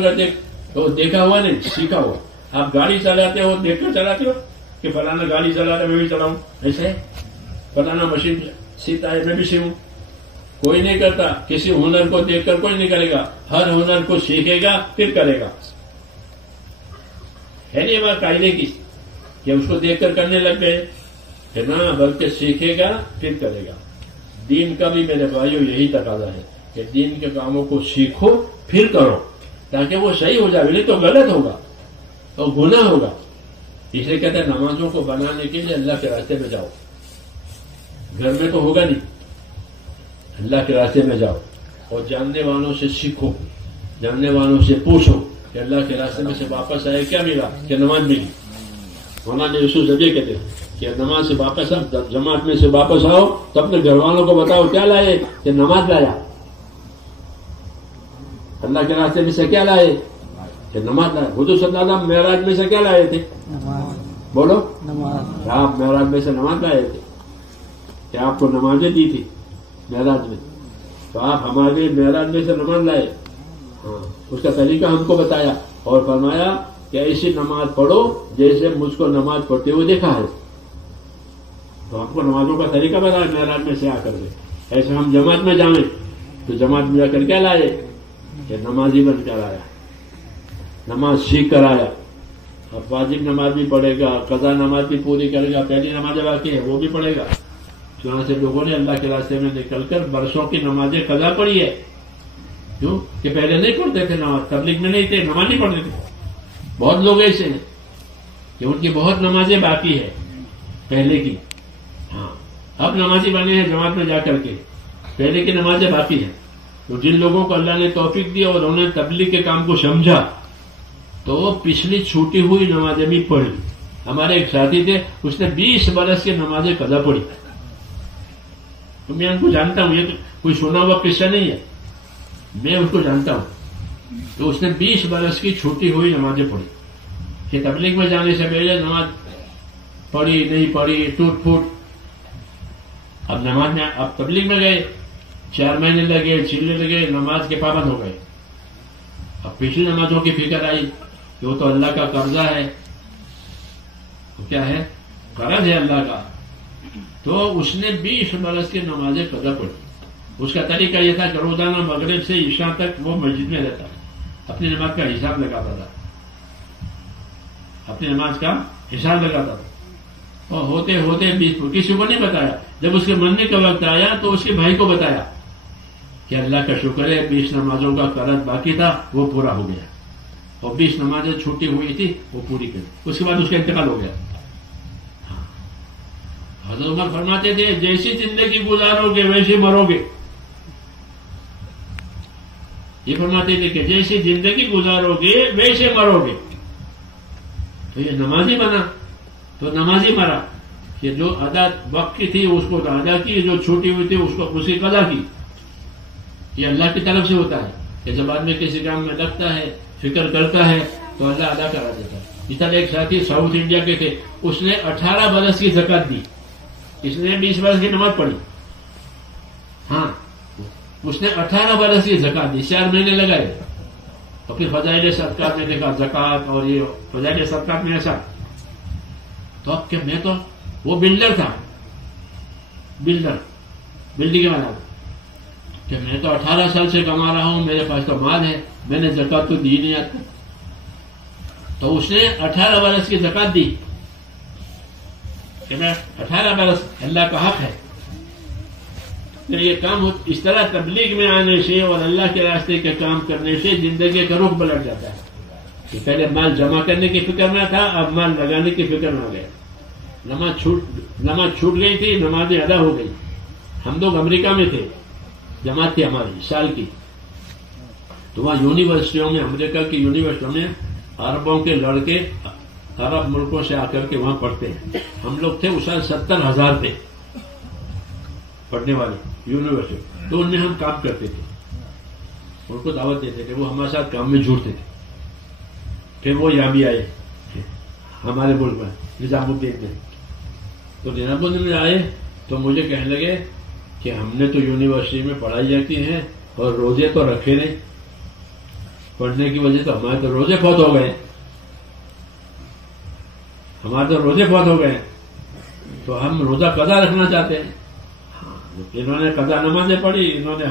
تو دیکھا ہوا نہیں, سیکھا ہوا. آپ گاڑی چلاتے ہو دیکھ کر چلاتے ہو کہ فلانا گاڑی چلا رہا میں بھی چلاؤں, ایسے فلانا مشین سیکھتا ہے میں بھی سیکھوں. کوئی نہیں کرتا. کسی ہنر کو دیکھ کر کوئی نہیں کرے گا, ہر ہنر کو سیکھے گا پھر کرے گا. ہے نہیں بات قاعدے کی کہ اس کو دیکھ کر کرنے لگ گئے, کہ نہ بلکہ سیکھے گا پھر کرے گا. دین کا بھی میرے بھائیوں یہی تقاضا ہے کہ دین کے کاموں کو سیکھو پھر کرو, تاکہ وہ صحیح ہو جائے. نہیں تو غلط ہوگا اور گناہ ہوگا. اس لیے کہتے ہیں نمازوں کو بنانے کے لیے اللہ کے راستے میں جاؤ. گھر میں تو ہوگا نہیں, اللہ کے راستے میں جاؤ اور جاننے والوں سے سیکھو, جاننے والوں سے پوچھو کہ اللہ کے راستے میں سے واپس آئے کیا ملا, کہ نماز ملی. مولانا یوسف زبیر کہتے ہیں کہ نماز سے واپس جماعت میں سے واپس آؤ تو اپنے گھر والوں کو بتاؤ کیا لائے, کہ نماز لایا. اللہ کے راستے میں سے کیا لائے, کہ نماز لائے. حضور صلی اللہ علیہ وسلم معراج میں سے کیا لائے تھے, بولو. آپ معراج میں سے نماز لائے تھے, کہ آپ کو نمازیں دی تھی معراج میں, تو آپ ہمارے معراج میں سے نماز لائے. ہاں, اس کا طریقہ ہم کو بتایا اور فرمایا کہ ایسی نماز پڑھو جیسے مجھ کو نماز پڑھتے ہوئے دیکھا ہے. تو ہم کو نمازوں کا طریقہ بتایا معراج میں سے آ کر کے. ایسے ہم جماعت میں جائیں تو جماعت میں جا کر کیا لائے, کہ نمازی بن کر آیا, نماز سیکھ کر آیا. اور واجب نماز بھی پڑھے گا، قضا نماز بھی پوری کرے گا، پہلی نماز باقی ہے وہ بھی پڑھے گا. چنانچہ لوگوں نے اللہ کے راستے میں نکل کر برسوں کی نمازیں قضا پڑھی ہے. کیوں کہ پہلے نہیں پڑھتے تھے نماز، تبلیغ میں نہیں تھے، نماز نہیں پڑھتے تھے. بہت لوگ ایسے ہیں کہ ان کی بہت نمازیں باقی ہے پہلے کی. ہاں اب نمازی بنے ہیں جماعت میں جا کر کے، پہلے کی نمازیں باقی ہیں. تو جن لوگوں کو اللہ نے توفیق دی اور انہوں نے تبلیغ کے کام کو سمجھا تو وہ پچھلی چھوٹی ہوئی نمازیں بھی پڑھی. ہمارے ایک ساتھی تھے، اس نے 20 برس کی نمازیں قضا پڑھی. تو میں ان کو جانتا ہوں، یہ تو کوئی سنا ہوا قصہ نہیں ہے، میں اس کو جانتا ہوں. تو اس نے 20 برس کی چھوٹی ہوئی نمازیں پڑھی کہ تبلیغ میں جانے سے پہلے نماز پڑھی نہیں پڑھی ٹوٹ پھوٹ. اب نماز میں اب تبلیغ میں گئے، 4 مہینے لگے، 6 لگے، نماز کے پابند ہو گئے. اب پچھلی نمازوں کی فکر آئی کہ وہ تو اللہ کا قرضہ ہے. کیا ہے؟ قرض ہے اللہ کا. تو اس نے 20 برس کی نمازیں قضا پڑھی. اس کا طریقہ یہ تھا کہ روزانہ مغرب سے عشاء تک وہ مسجد میں رہتا، اپنی نماز کا حساب لگاتا تھا، اپنی نماز کا حساب لگاتا تھا. اور ہوتے ہوتے 20 کسی کو نہیں بتایا. جب اس کے مرنے کا وقت آیا تو اس کے بھائی کو بتایا کہ اللہ کا شکر ہے 20 نمازوں کا قرض باقی تھا وہ پورا ہو گیا، اور 20 نمازیں چھوٹی ہوئی تھی وہ پوری کر. اس کے بعد اس کا انتقال ہو گیا. حضرت عمر فرماتے تھے جیسی زندگی گزارو گے ویسے مرو گے. یہ فرماتے تھے کہ جیسی زندگی گزارو گے ویسے مرو گے. تو یہ نمازی بنا تو نمازی مرا کہ جو ادا وقت کی تھی اس کو ادا کی، جو چھوٹی ہوئی تھی اس کو اسی قضا کی. یہ اللہ کی طرف سے ہوتا ہے کہ جب آدمی کسی کام میں لگتا ہے، فکر کرتا ہے تو اللہ ادا کرا دیتا ہے. اس طرح ایک ساتھی ساؤتھ انڈیا کے تھے، اس نے 18 برس کی زکات دی، اس نے 20 برس کی نماز پڑھی. ہاں اس نے 18 برس کی زکات دی، 4 مہینے لگائے. تو پھر فضائل صدقات میں دیکھا زکات اور یہ فضائل صدقات میں ایسا. تو اب کہ میں تو وہ بلڈر تھا، بلڈنگ والا، کہ میں تو 18 سال سے کما رہا ہوں، میرے پاس تو مال ہے، میں نے زکات تو دی نہیں آتی. تو اس نے 18 برس کی زکات دی کہ میں 18 برس اللہ کا حق ہے. یہ کام اس طرح تبلیغ میں آنے سے اور اللہ کے راستے کے کام کرنے سے زندگی کا رخ پلٹ جاتا ہے. کہ پہلے مال جمع کرنے کی فکر میں تھا، اب مال لگانے کی فکر میں آ گیا. نماز چھوٹ گئی تھی، نمازیں ادا ہو گئی. ہم لوگ امریکہ میں تھے، جماعت تھی ہماری سال کی. تو وہاں یونیورسٹیوں میں، امریکہ کی یونیورسٹیوں میں عربوں کے لڑکے عرب ملکوں سے آ کر کے وہاں پڑھتے ہیں. ہم لوگ تھے اس سال 70,000 تھے پڑھنے والے یونیورسٹی. تو ان میں ہم کام کرتے تھے، ان کو دعوت دیتے تھے، وہ ہمارے ساتھ کام میں جڑتے تھے. پھر وہ یہاں بھی آئے ہمارے ملک میں نظام الدین میں. تو نظام الدین میں آئے تو مجھے کہنے لگے کہ ہم نے تو یونیورسٹی میں پڑھائی جاتی ہے اور روزے تو رکھے نہیں، پڑھنے کی وجہ تو ہمارے تو روزے فوت ہو گئے، تو ہم روزہ قضا رکھنا چاہتے ہیں. انہوں نے قضا نمازیں پڑھی، انہوں نے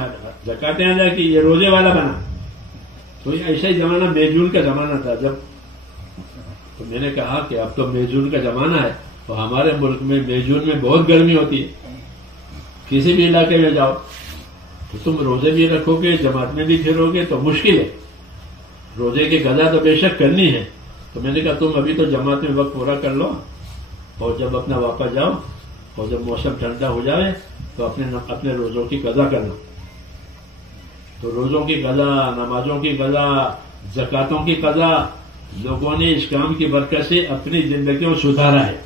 زکاتیں ادا کی، یہ روزے والا بنا. تو ایسا ہی زمانہ مئی جون کا زمانہ تھا جب. تو میں نے کہا کہ اب تو مئی جون کا زمانہ ہے، تو ہمارے ملک میں مئی جون میں بہت گرمی ہوتی ہے، کسی بھی علاقے میں جاؤ تو تم روزے بھی رکھو گے، جماعت میں بھی پھرو گے تو مشکل ہے. روزے کی قضا تو بے شک کرنی ہے. تو میں نے کہا تم ابھی تو جماعت میں وقت پورا کر لو، اور جب اپنا واپس جاؤ اور جب موسم ٹھنڈا ہو جائے تو اپنے روزوں کی قضا کرنا. تو روزوں کی قضا، نمازوں کی قضا، زکاتوں کی قضا، لوگوں نے اس کام کی برکت سے اپنی زندگی کو سدھارا ہے.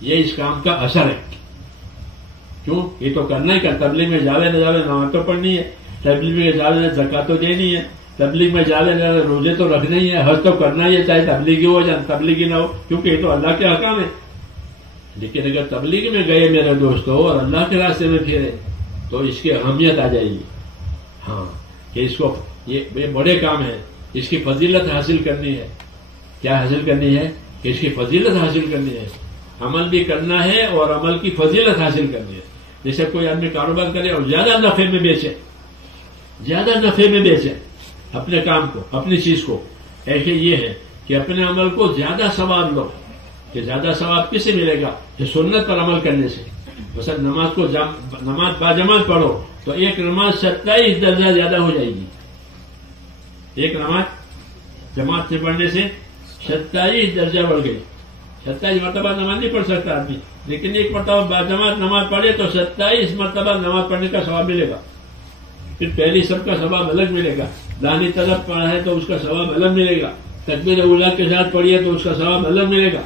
یہ اس کام کا اثر ہے. کیوں؟ یہ تو کرنا ہی کر. تبلیغ میں جاوے نہ جاوے نماز تو پڑھنی ہے، تبلیغ میں جاوے نہ زکات تو دینی ہے، تبلیغ میں جاوے نہ روزے تو رکھنے ہی ہے، حج تو کرنا ہی ہے، چاہے تبلیغی ہو یا تبلیغی نہ ہو، کیونکہ یہ تو اللہ کے احکام ہے. لیکن اگر تبلیغ میں گئے میرے دوستوں اور اللہ کے راستے میں پھرے تو اس کی اہمیت آ جائے گی. ہاں کہ اس کو یہ بڑے کام ہے، اس کی فضیلت حاصل کرنی ہے. کیا حاصل کرنی ہے؟ کہ اس کی فضیلت حاصل کرنی ہے، عمل بھی کرنا ہے اور عمل کی فضیلت حاصل کرنی ہے. جیسے کوئی آدمی کاروبار کرے اور زیادہ نفع میں بیچے اپنے کام کو، اپنی چیز کو، ایسے یہ ہے کہ اپنے عمل کو زیادہ ثواب لو. کہ زیادہ ثواب کس سے ملے گا؟ کہ سنت پر عمل کرنے سے. مثلا نماز باجماعت پڑھو تو ایک نماز 27 درجہ زیادہ ہو جائے گی. ایک نماز جماعت سے پڑھنے سے 27 درجہ بڑھ گئی. 27 مرتبہ نماز نہیں پڑھ سکتا آدمی، لیکن ایک مرتبہ باجماعت نماز پڑھے تو 27 مرتبہ نماز پڑھنے کا ثواب ملے گا. پھر پہلی سب کا ثواب الگ ملے گا. دانی طلب پڑھا ہے تو اس کا ثواب الگ ملے گا. تکبیر اولیٰ کے ساتھ پڑھیے تو اس کا ثواب الگ ملے گا.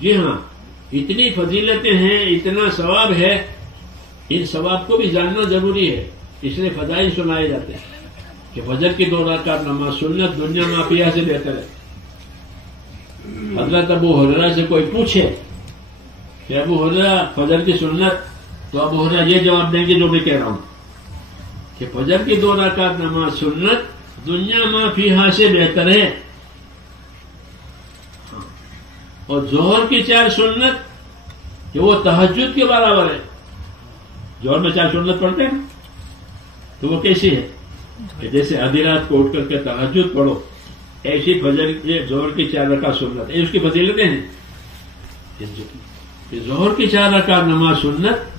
جی ہاں، اتنی فضیلتیں ہیں، اتنا ثواب ہے. ان ثواب کو بھی جاننا ضروری ہے. اس لیے فضائل سنائے جاتے ہیں کہ فجر کی 2 رکعت نماز سنت دنیا میں عافیہ سے بہتر ہے. حضرت ابو ہریرہ سے کوئی پوچھے کہ ابو ہریرہ فجر کی سنت، تو ابو ہریرہ یہ جواب دیں گے جو میں کہہ رہا ہوں کہ فجر کی 2 رکعت نماز سنت دنیا میں فیہا سے بہتر ہے. اور ظہر کی 4 سنت کہ وہ تہجد کے برابر ہے. ظہر میں 4 سنت پڑھتے ہیں تو وہ کیسی ہے کہ جیسے آدھی رات کو اٹھ کر کے تہجد پڑھو، ایسی فجر ظہر کی 4 رکعت سنت. اس کی فضیلتیں ہیں کہ ظہر کی 4 رکعت نماز سنت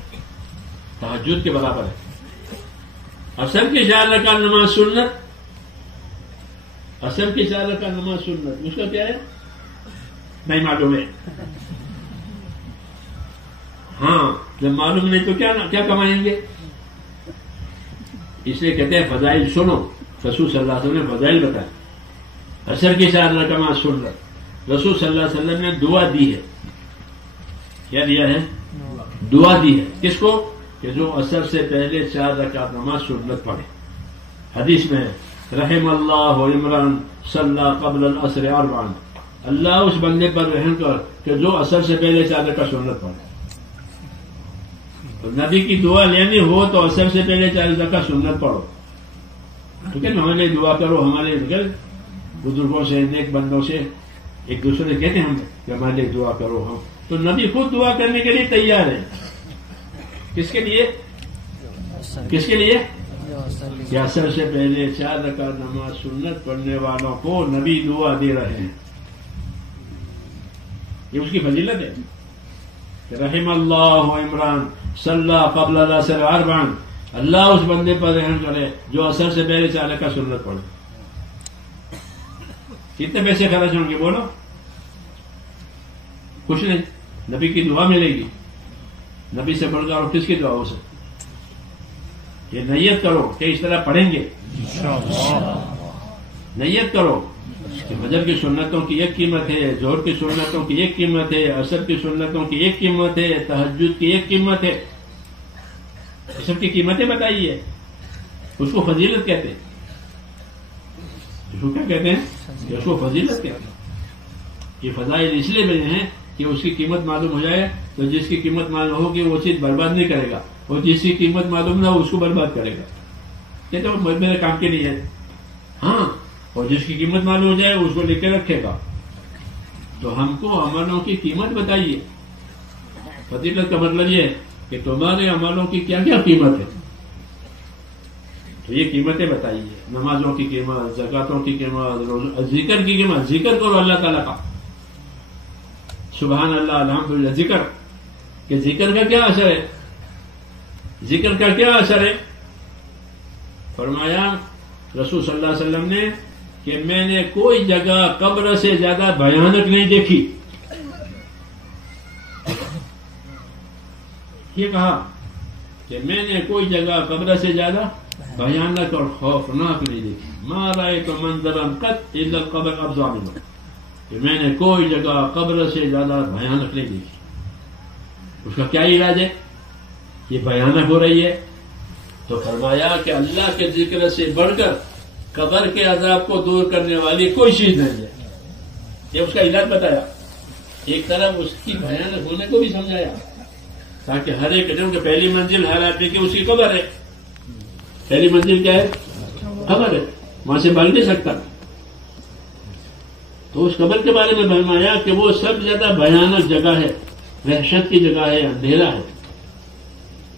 تہجد کے برابر ہے. عصر کی 4 رکعت نماز سنت، عصر کی 4 رکعت نماز سنت اس کا کیا ہے نہیں معلوم ہے. ہاں جب معلوم نہیں تو کیا کمائیں گے؟ اس لیے کہتے ہیں فضائل سنو. رسول صلی اللہ علیہ وسلم نے فضائل بتایا. عصر کی 4 رکعت سنت رسول صلی اللہ علیہ وسلم نے دعا دی ہے. کیا دیا ہے؟ دعا دی ہے. کس کو؟ کہ جو عصر سے پہلے 4 رکعت نماز سنت پڑھے. حدیث میں ہے رحم اللہ عمران صلی قبل العصر 4. اللہ اس بندے پر رحم کر کہ جو عصر سے پہلے 4 رکعت سنت پڑھے. تو نبی کی دعا لینی ہو تو عصر سے پہلے 4 رکعت سنت پڑھو. ٹھیک ہے نا؟ ہمارے دعا کرو، ہمارے بزرگوں سے نیک بندوں سے ایک دوسرے کہتے ہیں ہم کہ ہمارے لیے دعا کرو. ہم تو نبی خود دعا کرنے کے لیے تیار ہے. کس کے لیے؟ کس کے لیے؟ کہ عصر سے پہلے 4 رکعت نماز سنت پڑھنے والوں کو نبی دعا دے رہے ہیں. یہ اس کی فضیلت ہے کہ رحم اللہ عمران صلی قبل العصر 4. اللہ اس بندے پر رحم کرے جو عصر سے پہلے 4 رکعت سنت پڑھے. کتنے پیسے خرچ ہوں گے بولو؟ کچھ نہیں. نبی کی دعا ملے گی. نبی سے بڑھ کر اور کس کی دعا ہو سکتی؟ یہ نیت کرو کہ اس طرح پڑھیں گے. نیت کرو کہ فجر کی سنتوں کی ایک قیمت ہے، ظہر کی سنتوں کی ایک قیمت ہے، عصر کی سنتوں کی ایک قیمت ہے، تہجد کی ایک قیمت ہے. سب کی قیمتیں بتائیے. اس کو فضیلت کہتے ہیں. اس کو کیا کہتے ہیں؟ اس کو فضیلت کہتے ہیں. یہ فضائل اس لیے بنے ہیں کہ اس کی قیمت معلوم ہو جائے تو جس کی قیمت معلوم ہوگی وہ چیز برباد نہیں کرے گا، اور جس کی قیمت معلوم نہ ہو اس کو برباد کرے گا. یہ تو میرے کام کے لیے ہے. ہاں، اور جس کی قیمت معلوم ہو جائے اس کو لے کے رکھے گا. تو ہم کو عملوں کی قیمت بتائیے. فضیلت کا مطلب یہ ہے کہ تمہارے عملوں کی کیا کیا قیمت ہے. تو یہ قیمتیں بتائیے. نمازوں کی قیمت، زکاتوں کی قیمت، ذکر کی قیمت. ذکر کرو اللہ تعالیٰ کا، سبحان اللہ الحمدللہ. ذکر کہ ذکر کا کیا اثر ہے؟ ذکر کا کیا اثر ہے؟ فرمایا رسول صلی اللہ علیہ وسلم نے کہ میں نے کوئی جگہ قبر سے زیادہ بھیانک نہیں دیکھی. یہ کہا کہ میں نے کوئی جگہ قبر سے زیادہ بھیانک اور خوفناک نہیں دیکھی. ما رأیت منظرا قط الا القبر افظع منه. کہ میں نے کوئی جگہ قبر سے زیادہ بھیانک نہیں دیکھی. اس کا کیا علاج ہے؟ یہ بھیانک ہو رہی ہے. تو فرمایا کہ اللہ کے ذکر سے بڑھ کر قبر کے عذاب کو دور کرنے والی کوئی چیز نہیں ہے. یہ اس کا علاج بتایا. ایک طرف اس کی بھیانک ہونے کو بھی سمجھایا تاکہ ہر ایک جن کی پہلی منزل ہر آدمی کی اس کی قبر ہے. پہلی منزل کیا ہے؟ قبر ہے. وہاں سے بھاگ نہیں سکتا. تو اس قبر کے بارے میں فرمایا کہ وہ سب زیادہ بھیانک جگہ ہے، وحشت کی جگہ ہے، اندھیرا ہے.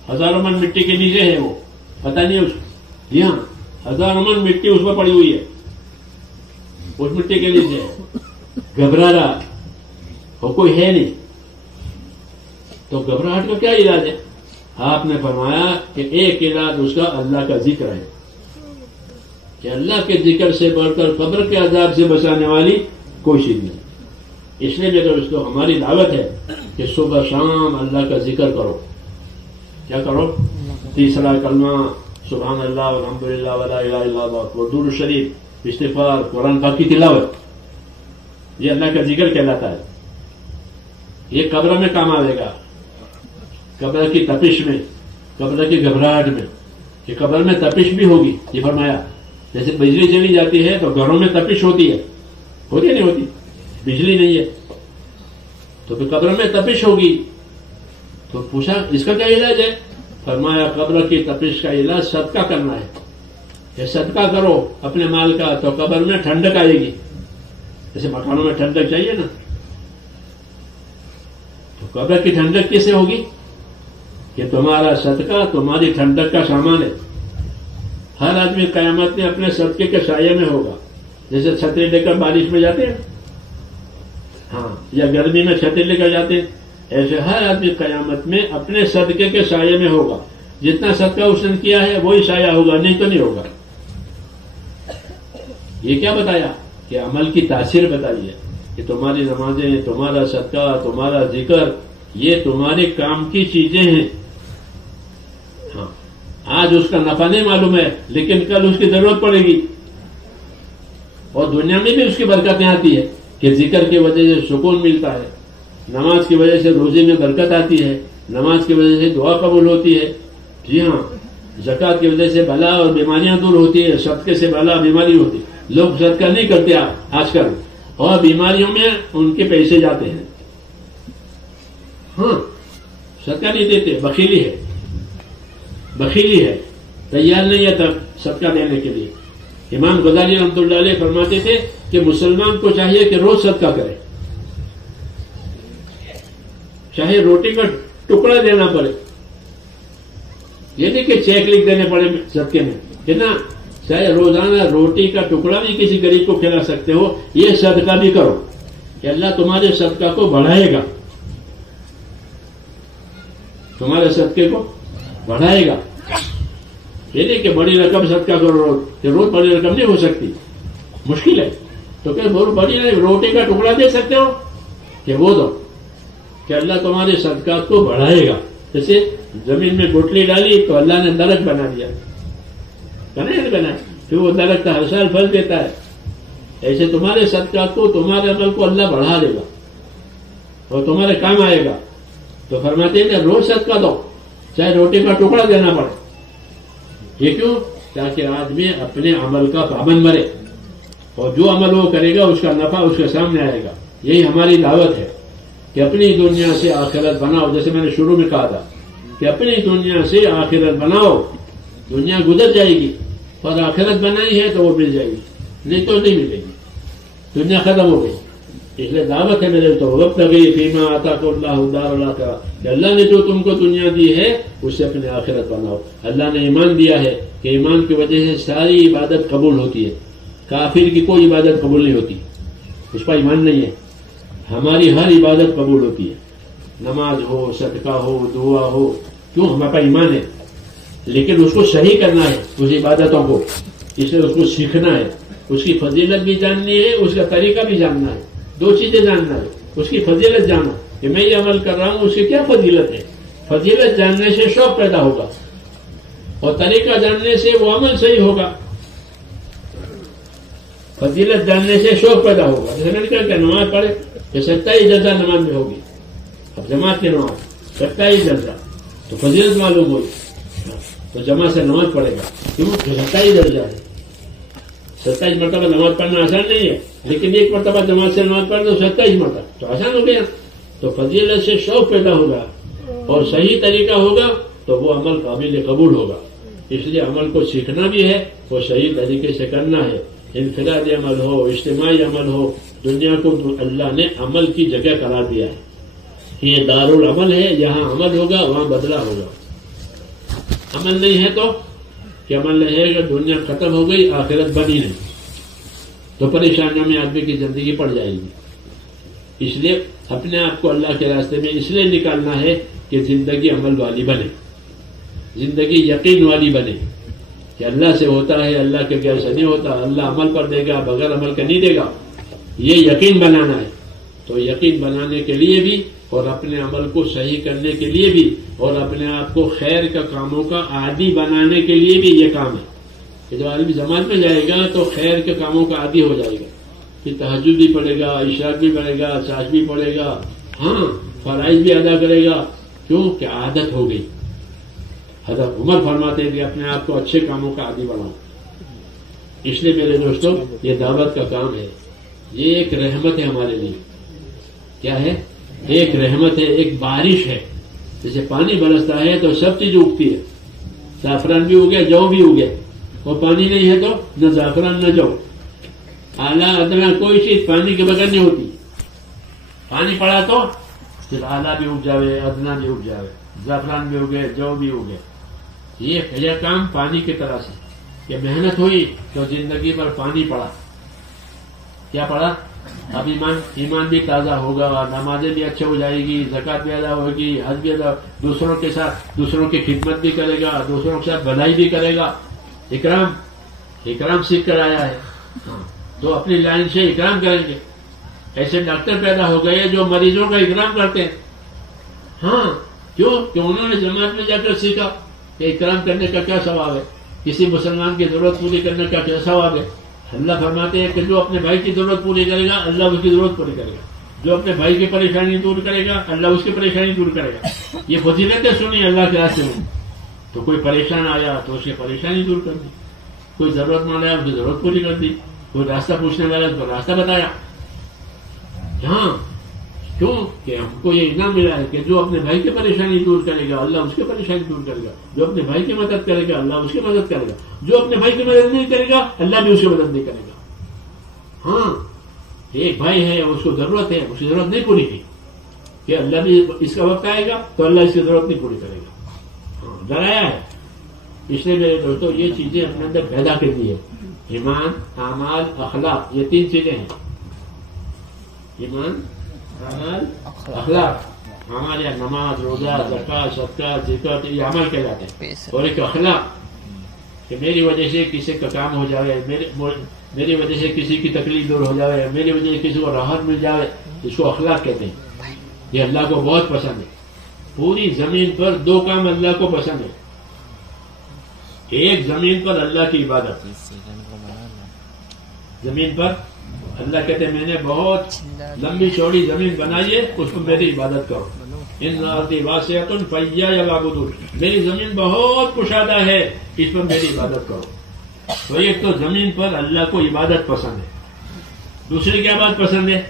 ہزاروں من مٹی کے نیچے ہے وہ، پتہ نہیں اس کو. جی ہاں، ہزاروں من مٹی اس پر پڑی ہوئی ہے. اس مٹی کے نیچے گھبرا رہا اور کوئی ہے نہیں، تو گھبراہٹ کا کیا علاج ہے؟ آپ نے فرمایا کہ ایک علاج اس کا اللہ کا ذکر ہے، کہ اللہ کے ذکر سے بڑھ کر قبر کے عذاب سے بچانے والی کوئی چیز نہیں۔ اس لیے میرے دوستو ہماری دعوت ہے کہ صبح شام اللہ کا ذکر کرو۔ کیا کرو؟ تیسرا کلمہ سبحان اللہ والحمدللہ ولا الہ الا اللہ، وہ درود شریف، استغفار، قرآن پاک کی تلاوت، یہ اللہ کا ذکر کہلاتا ہے۔ یہ قبر میں کام آئے گا، قبر کی تپش میں، قبر کی گھبراہٹ میں، کہ قبر میں تپش بھی ہوگی۔ یہ فرمایا جیسے بجلی چلی جاتی ہے تو گھروں میں تپش ہوتی ہے نہیں ہوتی؟ بجلی نہیں ہے تو پھر قبر میں تپش ہوگی۔ تو پوچھا اس کا کیا علاج ہے؟ فرمایا قبر کی تپش کا علاج صدقہ کرنا ہے، کہ صدقہ کرو اپنے مال کا تو قبر میں ٹھنڈک آئے گی۔ جیسے مکانوں میں ٹھنڈک چاہیے نا، تو قبر کی ٹھنڈک کیسے ہوگی؟ کہ تمہارا صدقہ تمہاری ٹھنڈک کا سامان ہے۔ ہر آدمی قیامت میں اپنے صدقے کے سائے میں ہوگا، جیسے چھتری لے کر بارش میں جاتے ہیں، ہاں، یا گرمی میں چھتری لے کر جاتے ہیں، ایسے ہر آدمی قیامت میں اپنے صدقے کے سائے میں ہوگا۔ جتنا صدقہ اس نے کیا ہے وہی سایہ ہوگا، نہیں تو نہیں ہوگا۔ یہ کیا بتایا؟ کہ عمل کی تاثیر بتائی ہے کہ تمہاری نمازیں، تمہارا صدقہ، تمہارا ذکر، یہ تمہارے کام کی چیزیں ہیں۔ ہاں، آج اس کا نفع نہیں معلوم ہے، لیکن کل اس کی ضرورت پڑے گی، اور دنیا میں بھی اس کی برکتیں آتی ہے کہ ذکر کی وجہ سے سکون ملتا ہے، نماز کی وجہ سے روزی میں برکت آتی ہے، نماز کی وجہ سے دعا قبول ہوتی ہے۔ جی ہاں، زکوٰۃ کی وجہ سے بلا اور بیماریاں دور ہوتی ہے، صدقے سے بلا بیماری ہوتی ہے۔ لوگ صدقہ نہیں کرتے آج کل، اور بیماریوں میں ان کے پیسے جاتے ہیں۔ ہاں، صدقہ نہیں دیتے، بخیلی ہے، بخیلی ہے، تیار نہیں ہے تب صدقہ دینے کے لیے۔ امام غزالی رحمۃ اللہ علیہ فرماتے تھے کہ مسلمان کو چاہیے کہ روز صدقہ کرے، چاہے روٹی کا ٹکڑا دینا پڑے، یہ نہیں کہ چیک لکھ دینے پڑے صدقے میں، کہ نا، چاہے روزانہ روٹی کا ٹکڑا بھی کسی غریب کو کھلا سکتے ہو، یہ صدقہ بھی کرو کہ اللہ تمہارے صدقہ کو بڑھائے گا، تمہارے صدقے کو بڑھائے گا۔ یہ نہیں کہ بڑی رقم صدقہ کرو روز، کہ روز بڑی رقم نہیں ہو سکتی، مشکل ہے، تو کہ بڑی روٹی کا ٹکڑا دے سکتے ہو کہ وہ دو، کہ اللہ تمہارے صدقات کو بڑھائے گا۔ جیسے زمین میں گٹلی ڈالی تو اللہ نے درخت بنا دیا، بنا، پھر وہ درخت ہر سال پھل دیتا ہے، ایسے تمہارے صدقات کو، تمہارے عمل کو اللہ بڑھا دے گا اور تمہارے کام آئے گا۔ تو فرماتے ہیں کہ روز صدقہ دو، چاہے روٹی کا ٹکڑا دینا پڑے۔ یہ کیوں؟ تاکہ آدمی اپنے عمل کا پابند بنے، اور جو عمل وہ کرے گا اس کا نفع اس کے سامنے آئے گا۔ یہی ہماری دعوت ہے کہ اپنی دنیا سے آخرت بناؤ، جیسے میں نے شروع میں کہا تھا کہ اپنی دنیا سے آخرت بناؤ۔ دنیا گزر جائے گی، اور آخرت بنائی ہے تو وہ مل جائے گی، نہیں تو نہیں ملے گی، دنیا ختم ہو گئی۔ اس لیے دعوت ہے میرے تو وابتغی فیما آتاک اللہ الدار الآخرہ، کہ اللہ نے جو تم کو دنیا دی ہے اس سے اپنے آخرت بناؤ۔ اللہ نے ایمان دیا ہے کہ ایمان کی وجہ سے ساری عبادت قبول ہوتی ہے، کافر کی کوئی عبادت قبول نہیں ہوتی، اس کا ایمان نہیں ہے۔ ہماری ہر عبادت قبول ہوتی ہے، نماز ہو، صدقہ ہو، دعا ہو، کیوں؟ ہمارا ایمان ہے، لیکن اس کو صحیح کرنا ہے اس عبادتوں کو، اس لیے اس کو سیکھنا ہے، اس کی فضیلت بھی جاننی ہے، اس کا طریقہ بھی جاننا ہے، دو چیزیں جاننا ہے۔ اس کی فضیلت جانا کہ میں یہ عمل کر رہا ہوں، اس کی کیا فضیلت ہے، فضیلت جاننے سے شوق پیدا ہوگا، اور طریقہ جاننے سے وہ عمل صحیح ہوگا۔ فضیلت جاننے سے شوق پیدا ہوگا۔ جیسے میں نے کہا کہ نماز پڑھے تو 27 درجہ نماز میں ہوگی، اب جماعت کی نماز 27 درجہ، تو فضیلت معلوم ہوئی، تو جماعت سے نماز پڑھے گا، کیوں؟ 27 درجہ ہے۔ 27 مرتبہ نماز پڑھنا آسان نہیں ہے، لیکن ایک مرتبہ جماعت سے نماز پڑھ تو 27 مرتبہ تو آسان ہو گیا۔ تو فضیلت سے شوق پیدا ہوگا اور صحیح طریقہ ہوگا تو وہ عمل قابل قبول ہوگا۔ اس لیے عمل کو سیکھنا بھی ہے، وہ صحیح طریقے سے کرنا ہے۔ انفرادی عمل ہو، اجتماعی عمل ہو، دنیا کو اللہ نے عمل کی جگہ قرار دیا ہے۔ یہ دارالعمل ہے، یہاں عمل ہوگا وہاں بدلہ ہوگا۔ عمل نہیں ہے تو کہ عمل نہیں ہے کہ دنیا ختم ہو گئی، آخرت بنی نہیں۔ تو پریشانیوں میں آدمی کی زندگی پڑ جائے گی. اس لیے اپنے آپ کو اللہ کے راستے میں اس لیے نکالنا ہے کہ زندگی عمل والی بنے، زندگی یقین والی بنے کہ اللہ سے ہوتا ہے، اللہ کے غیر سے نہیں ہوتا، اللہ عمل پر دے گا، بغیر عمل کا نہیں دے گا. یہ یقین بنانا ہے. تو یقین بنانے کے لیے بھی اور اپنے عمل کو صحیح کرنے کے لیے بھی اور اپنے آپ کو خیر کا کاموں کا عادی بنانے کے لیے بھی یہ کام ہے کہ جب آدمی جماعت میں جائے گا تو خیر کے کاموں کا عادی ہو جائے گا. پھر تہجد بھی پڑھے گا، اشراق بھی پڑھے گا، چاش بھی پڑھے گا، ہاں فرائض بھی ادا کرے گا. کیوں کہ عادت ہو گئی. حضرت عمر فرماتے ہیں کہ اپنے آپ کو اچھے کاموں کا عادی بناؤ. اس لیے میرے دوستوں یہ دعوت کا کام ہے، یہ ایک رحمت ہے ہمارے لیے. کیا ہے؟ ایک رحمت ہے، ایک بارش ہے. جیسے پانی برستا ہے تو سب چیز اگتی ہے، زعفران بھی اگے، جو بھی اگے. اور پانی نہیں ہے تو نہ زعفران نہ جو، اعلیٰ ادنا کوئی چیز پانی کے بغیر نہیں ہوتی. پانی پڑا تو پھر اعلیٰ بھی اگ جاوے، ادنا بھی اگ جاوے، زعفران بھی اگے، جو بھی اگے. یہ کام پانی کی طرح سے کہ محنت ہوئی تو زندگی پر پانی پڑا. کیا پڑا؟ اب ایمان بھی تازہ ہوگا، نمازیں بھی اچھے ہو جائے گی، زکوٰۃ بھی ادا ہوگی، حج بھی ادا، دوسروں کے ساتھ دوسروں کی خدمت بھی کرے گا، دوسروں کے ساتھ بھلائی بھی کرے گا. اکرام سیکھ کر آیا ہے تو اپنی لائن سے اکرام کریں گے. ایسے ڈاکٹر پیدا ہو گئے جو مریضوں کا اکرام کرتے ہیں. ہاں کیوں کہ انہوں نے جماعت میں جا کر سیکھا کہ اکرام کرنے کا کیا ثواب ہے، کسی مسلمان کی ضرورت پوری کرنے کا کیا ثواب ہے. اللہ فرماتے ہیں کہ جو اپنے بھائی کی ضرورت پوری کرے گا اللہ اس کی ضرورت پوری کرے گا، جو اپنے بھائی کی پریشانی دور کرے گا اللہ اس کی پریشانی دور کرے گا. یہ فضیلتیں سنی اللہ کے راستے میں. تو کوئی پریشان آیا تو اس کی پریشانی دور کر دی، کوئی ضرورت مند آیا اس کی ضرورت پوری کر دی، کوئی راستہ پوچھنے والا اس کو راستہ بتایا. ہاں کیوں کہ ہم کو یہ انعام ملا ہے کہ جو اپنے بھائی کی پریشانی دور کرے گا اللہ اس کی پریشانی دور کرے گا، جو اپنے بھائی کی مدد کرے گا اللہ اس کی مدد کرے گا، جو اپنے بھائی کی مدد نہیں کرے گا اللہ بھی اس کی مدد نہیں کرے گا. ہاں ایک بھائی ہے اس کو ضرورت ہے، اس کی ضرورت نہیں پوری کی کہ اللہ بھی اس کا وقت آئے گا تو اللہ اس کی ضرورت نہیں پوری کرے گا. ہاں ڈرایا ہے. اس لیے میرے دوستوں یہ چیزیں اپنے اندر پیدا کرنی ہے. ایمان، اعمال، اخلاق، یہ تین چیزیں ہیں. ایمان، اعمال، اخلاق. ہمارے نماز، روزہ، زکوٰۃ، صدقہ، ذکر یہ عمل کہلاتے ہیں. اور ایک اخلاق کہ میری وجہ سے کسی کا کام ہو جائے، میری وجہ سے کسی کی تکلیف دور ہو جائے، میری وجہ سے کسی کو راحت مل جائے، اس کو اخلاق کہتے ہیں. یہ اللہ کو بہت پسند ہے. پوری زمین پر دو کام اللہ کو پسند ہے. ایک زمین پر اللہ کی عبادت. زمین پر اللہ کہتے ہیں میں نے بہت لمبی چوڑی زمین بنائی ہے، اس کو میری عبادت کرو. ان ارضی واسعۃ فایایا فاعبدون. میری زمین بہت کشادہ ہے، اس پر میری عبادت کرو. تو ایک تو زمین پر اللہ کو عبادت پسند ہے. دوسری کیا بات پسند ہے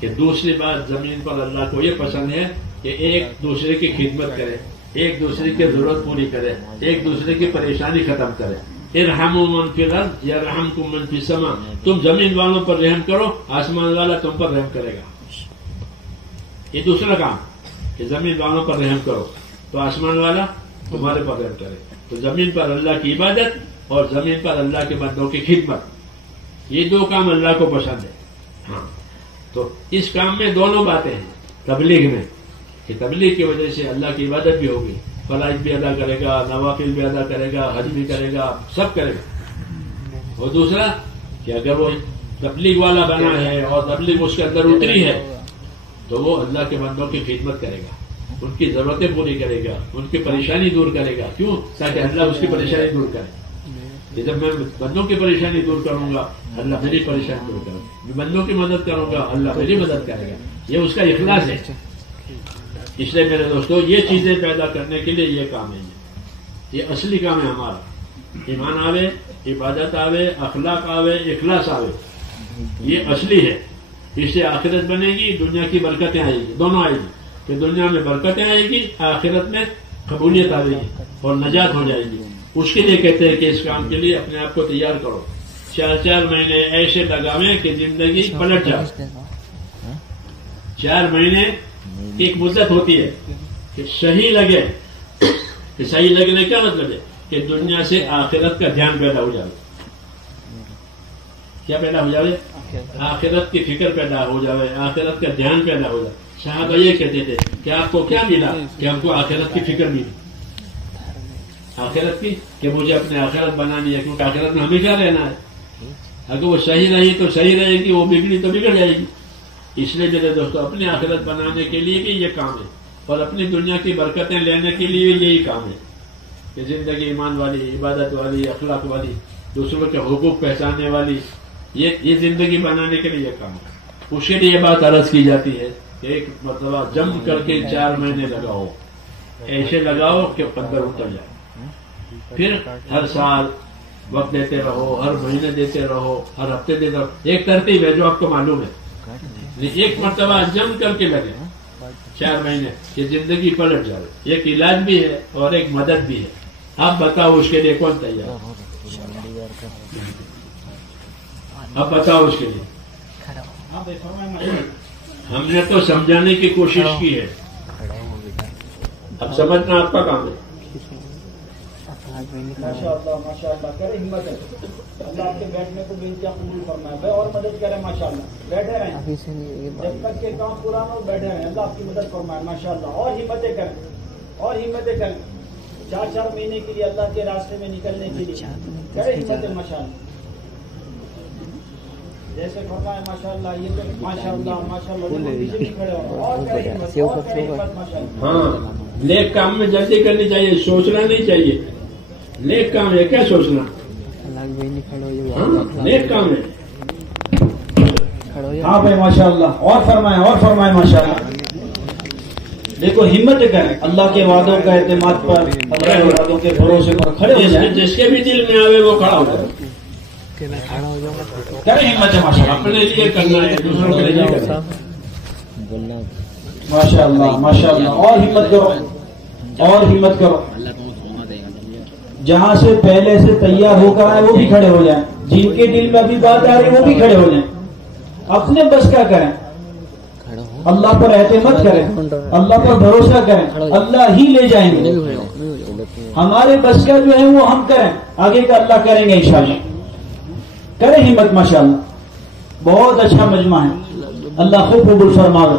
کہ دوسری بات زمین پر اللہ کو یہ پسند ہے کہ ایک دوسرے کی خدمت کرے، ایک دوسرے کی ضرورت پوری کرے، ایک دوسرے کی پریشانی ختم کرے. ارحموا من فی الارض یرحمکم من فی السماء. تم زمین والوں پر رحم کرو، آسمان والا تم پر رحم کرے گا. یہ دوسرا کام کہ زمین والوں پر رحم کرو تو آسمان والا تمہارے پر رحم کرے. تو زمین پر اللہ کی عبادت اور زمین پر اللہ کے بندوں کی خدمت، یہ دو کام اللہ کو پسند ہے. ہاں تو اس کام میں دونوں باتیں ہیں. تبلیغ میں کہ تبلیغ کی وجہ سے اللہ کی عبادت بھی ہوگی، فرائض بھی ادا کرے گا، نوافل بھی ادا کرے گا، حج بھی کرے گا، سب کرے گا. اور دوسرا کہ اگر وہ تبلیغ والا بنا ہے اور تبلیغ اس کے اندر اتری ہے تو وہ اللہ کے بندوں کی خدمت کرے گا، ان کی ضرورتیں پوری کرے گا، ان کی پریشانی دور کرے گا. کیوں؟ تاکہ اللہ اس کی پریشانی دور کرے. جب میں بندوں کی پریشانی دور کروں گا اللہ میری پریشانی دور کرے گا، میں بندوں کی مدد کروں گا اللہ میری مدد کرے گا. یہ اس کا اخلاص ہے. اس لیے میرے دوستوں یہ چیزیں پیدا کرنے کے لیے یہ کام ہے، یہ اصلی کام ہے ہمارا. ایمان آوے، عبادت آوے، اخلاق آوے، اخلاص آوے، یہ اصلی ہے. اس سے آخرت بنے گی، دنیا کی برکتیں آئے گی، دونوں آئے گی. کہ دنیا میں برکتیں آئے گی، آخرت میں قبولیت آئے گی اور نجات ہو جائے گی. اس کے لیے کہتے ہیں کہ اس کام کے لیے اپنے آپ کو تیار کرو. 4 مہینے ایسے لگاویں کہ زندگی پلٹ جائے. 4 مہینے کی ایک مدت ہوتی ہے کہ صحیح لگے. کہ صحیح لگنے کیا مطلب ہے کہ دنیا سے آخرت کا دھیان پیدا ہو جائے. کیا پیدا ہو جائے؟ آخرت کی فکر پیدا ہو جائے، آخرت کا دھیان پیدا ہو جائے. صحابہ یہ کہتے تھے کہ آپ کو کیا ملا؟ کہ ہم کو آخرت کی فکر ملی، آخرت کی، کہ مجھے اپنے آخرت بنانی ہے، کیونکہ آخرت میں ہمیشہ رہنا ہے. اگر وہ صحیح رہی تو صحیح رہے گی، وہ بگڑی تو بگڑ جائے گی. اس لیے میرے دوستوں اپنی آخرت بنانے کے لیے بھی یہ کام ہے، اور اپنی دنیا کی برکتیں لینے کے لیے بھی یہی کام ہے کہ زندگی ایمان والی، عبادت والی، اخلاق والی، دوسروں کے حقوق پہچاننے والی، یہ زندگی بنانے کے لیے یہ کام ہے. اس کے لیے یہ بات عرض کی جاتی ہے کہ ایک مرتبہ جم کر کے 4 مہینے لگاؤ، ایسے لگاؤ کہ پندر اتر جائے. پھر ہر سال وقت دیتے رہو، ہر مہینے دیتے رہو، ہر ہفتے دیتے رہو. ایک ترتیب ہے جو آپ کو معلوم ہے. ایک مرتبہ جم کر کے لگے 4 مہینے، یہ زندگی پلٹ جائے. ایک علاج بھی ہے اور ایک مدد بھی ہے. آپ بتاؤ اس کے لیے کون تیار؟ آپ بتاؤ اس کے لیے. ہم نے تو سمجھانے کی کوشش کی ہے، اب سمجھنا آپ کا کام ہے. ماشاء اللہ کرے ہمت ہے. اللہ آپ کے بیٹھنے کو بھی انتہا قبول فرمائے بھائی، اور مدد کرے. ماشاء اللہ بیٹھے رہیں جب تک کہ کام پورا ہو، بیٹھے رہیں. اللہ آپ کی مدد فرمائے. ماشاء اللہ اور ہمتیں کریں، اور ہمتیں کریں. 4 مہینے کے لیے اللہ کے راستے میں نکلنے کے لیے کرے ہمتیں. ماشاء اللہ جیسے فرمائے. ماشاء اللہ یہ تو ماشاء اللہ پیچھے بھی کھڑے ہو اور کرے ہمت، اور کرے ہمت. ماشاء اللہ. ہاں، نیک کام میں جلدی کرنی چاہیے، سوچنا نہیں چاہیے. نیک کام ہے، کیا سوچنا؟ نیک کام ہے. ہاں بھائی ماشاء اللہ اور فرمائے. ماشاء اللہ دیکھو ہمت کریں، اللہ کے وعدوں کا اعتماد پر، اللہ کے وعدوں کے بھروسے پر کھڑے ہو جائیں. جس کے بھی دل میں آوے وہ کھڑا ہو جائے. کریں ہمت ہے. ماشاء اللہ اپنے لیے کرنا ہے، دوسروں کے لیے نہیں کرنا. ماشاء اللہ اور ہمت کرو. جہاں سے پہلے سے تیار ہو کر آئے وہ بھی کھڑے ہو جائیں. جن کے دل میں ابھی بات آ رہی وہ بھی کھڑے ہو جائیں. اپنے بس کا کریں، اللہ پر اعتماد کریں، اللہ پر بھروسہ کریں. اللہ ہی لے جائیں گے. ہمارے بس کا جو ہے وہ ہم کریں، آگے کا اللہ کریں گے انشاءاللہ. کریں ہمت. ماشاء اللہ بہت اچھا مجمع ہے. اللہ خوب قبول فرمائے.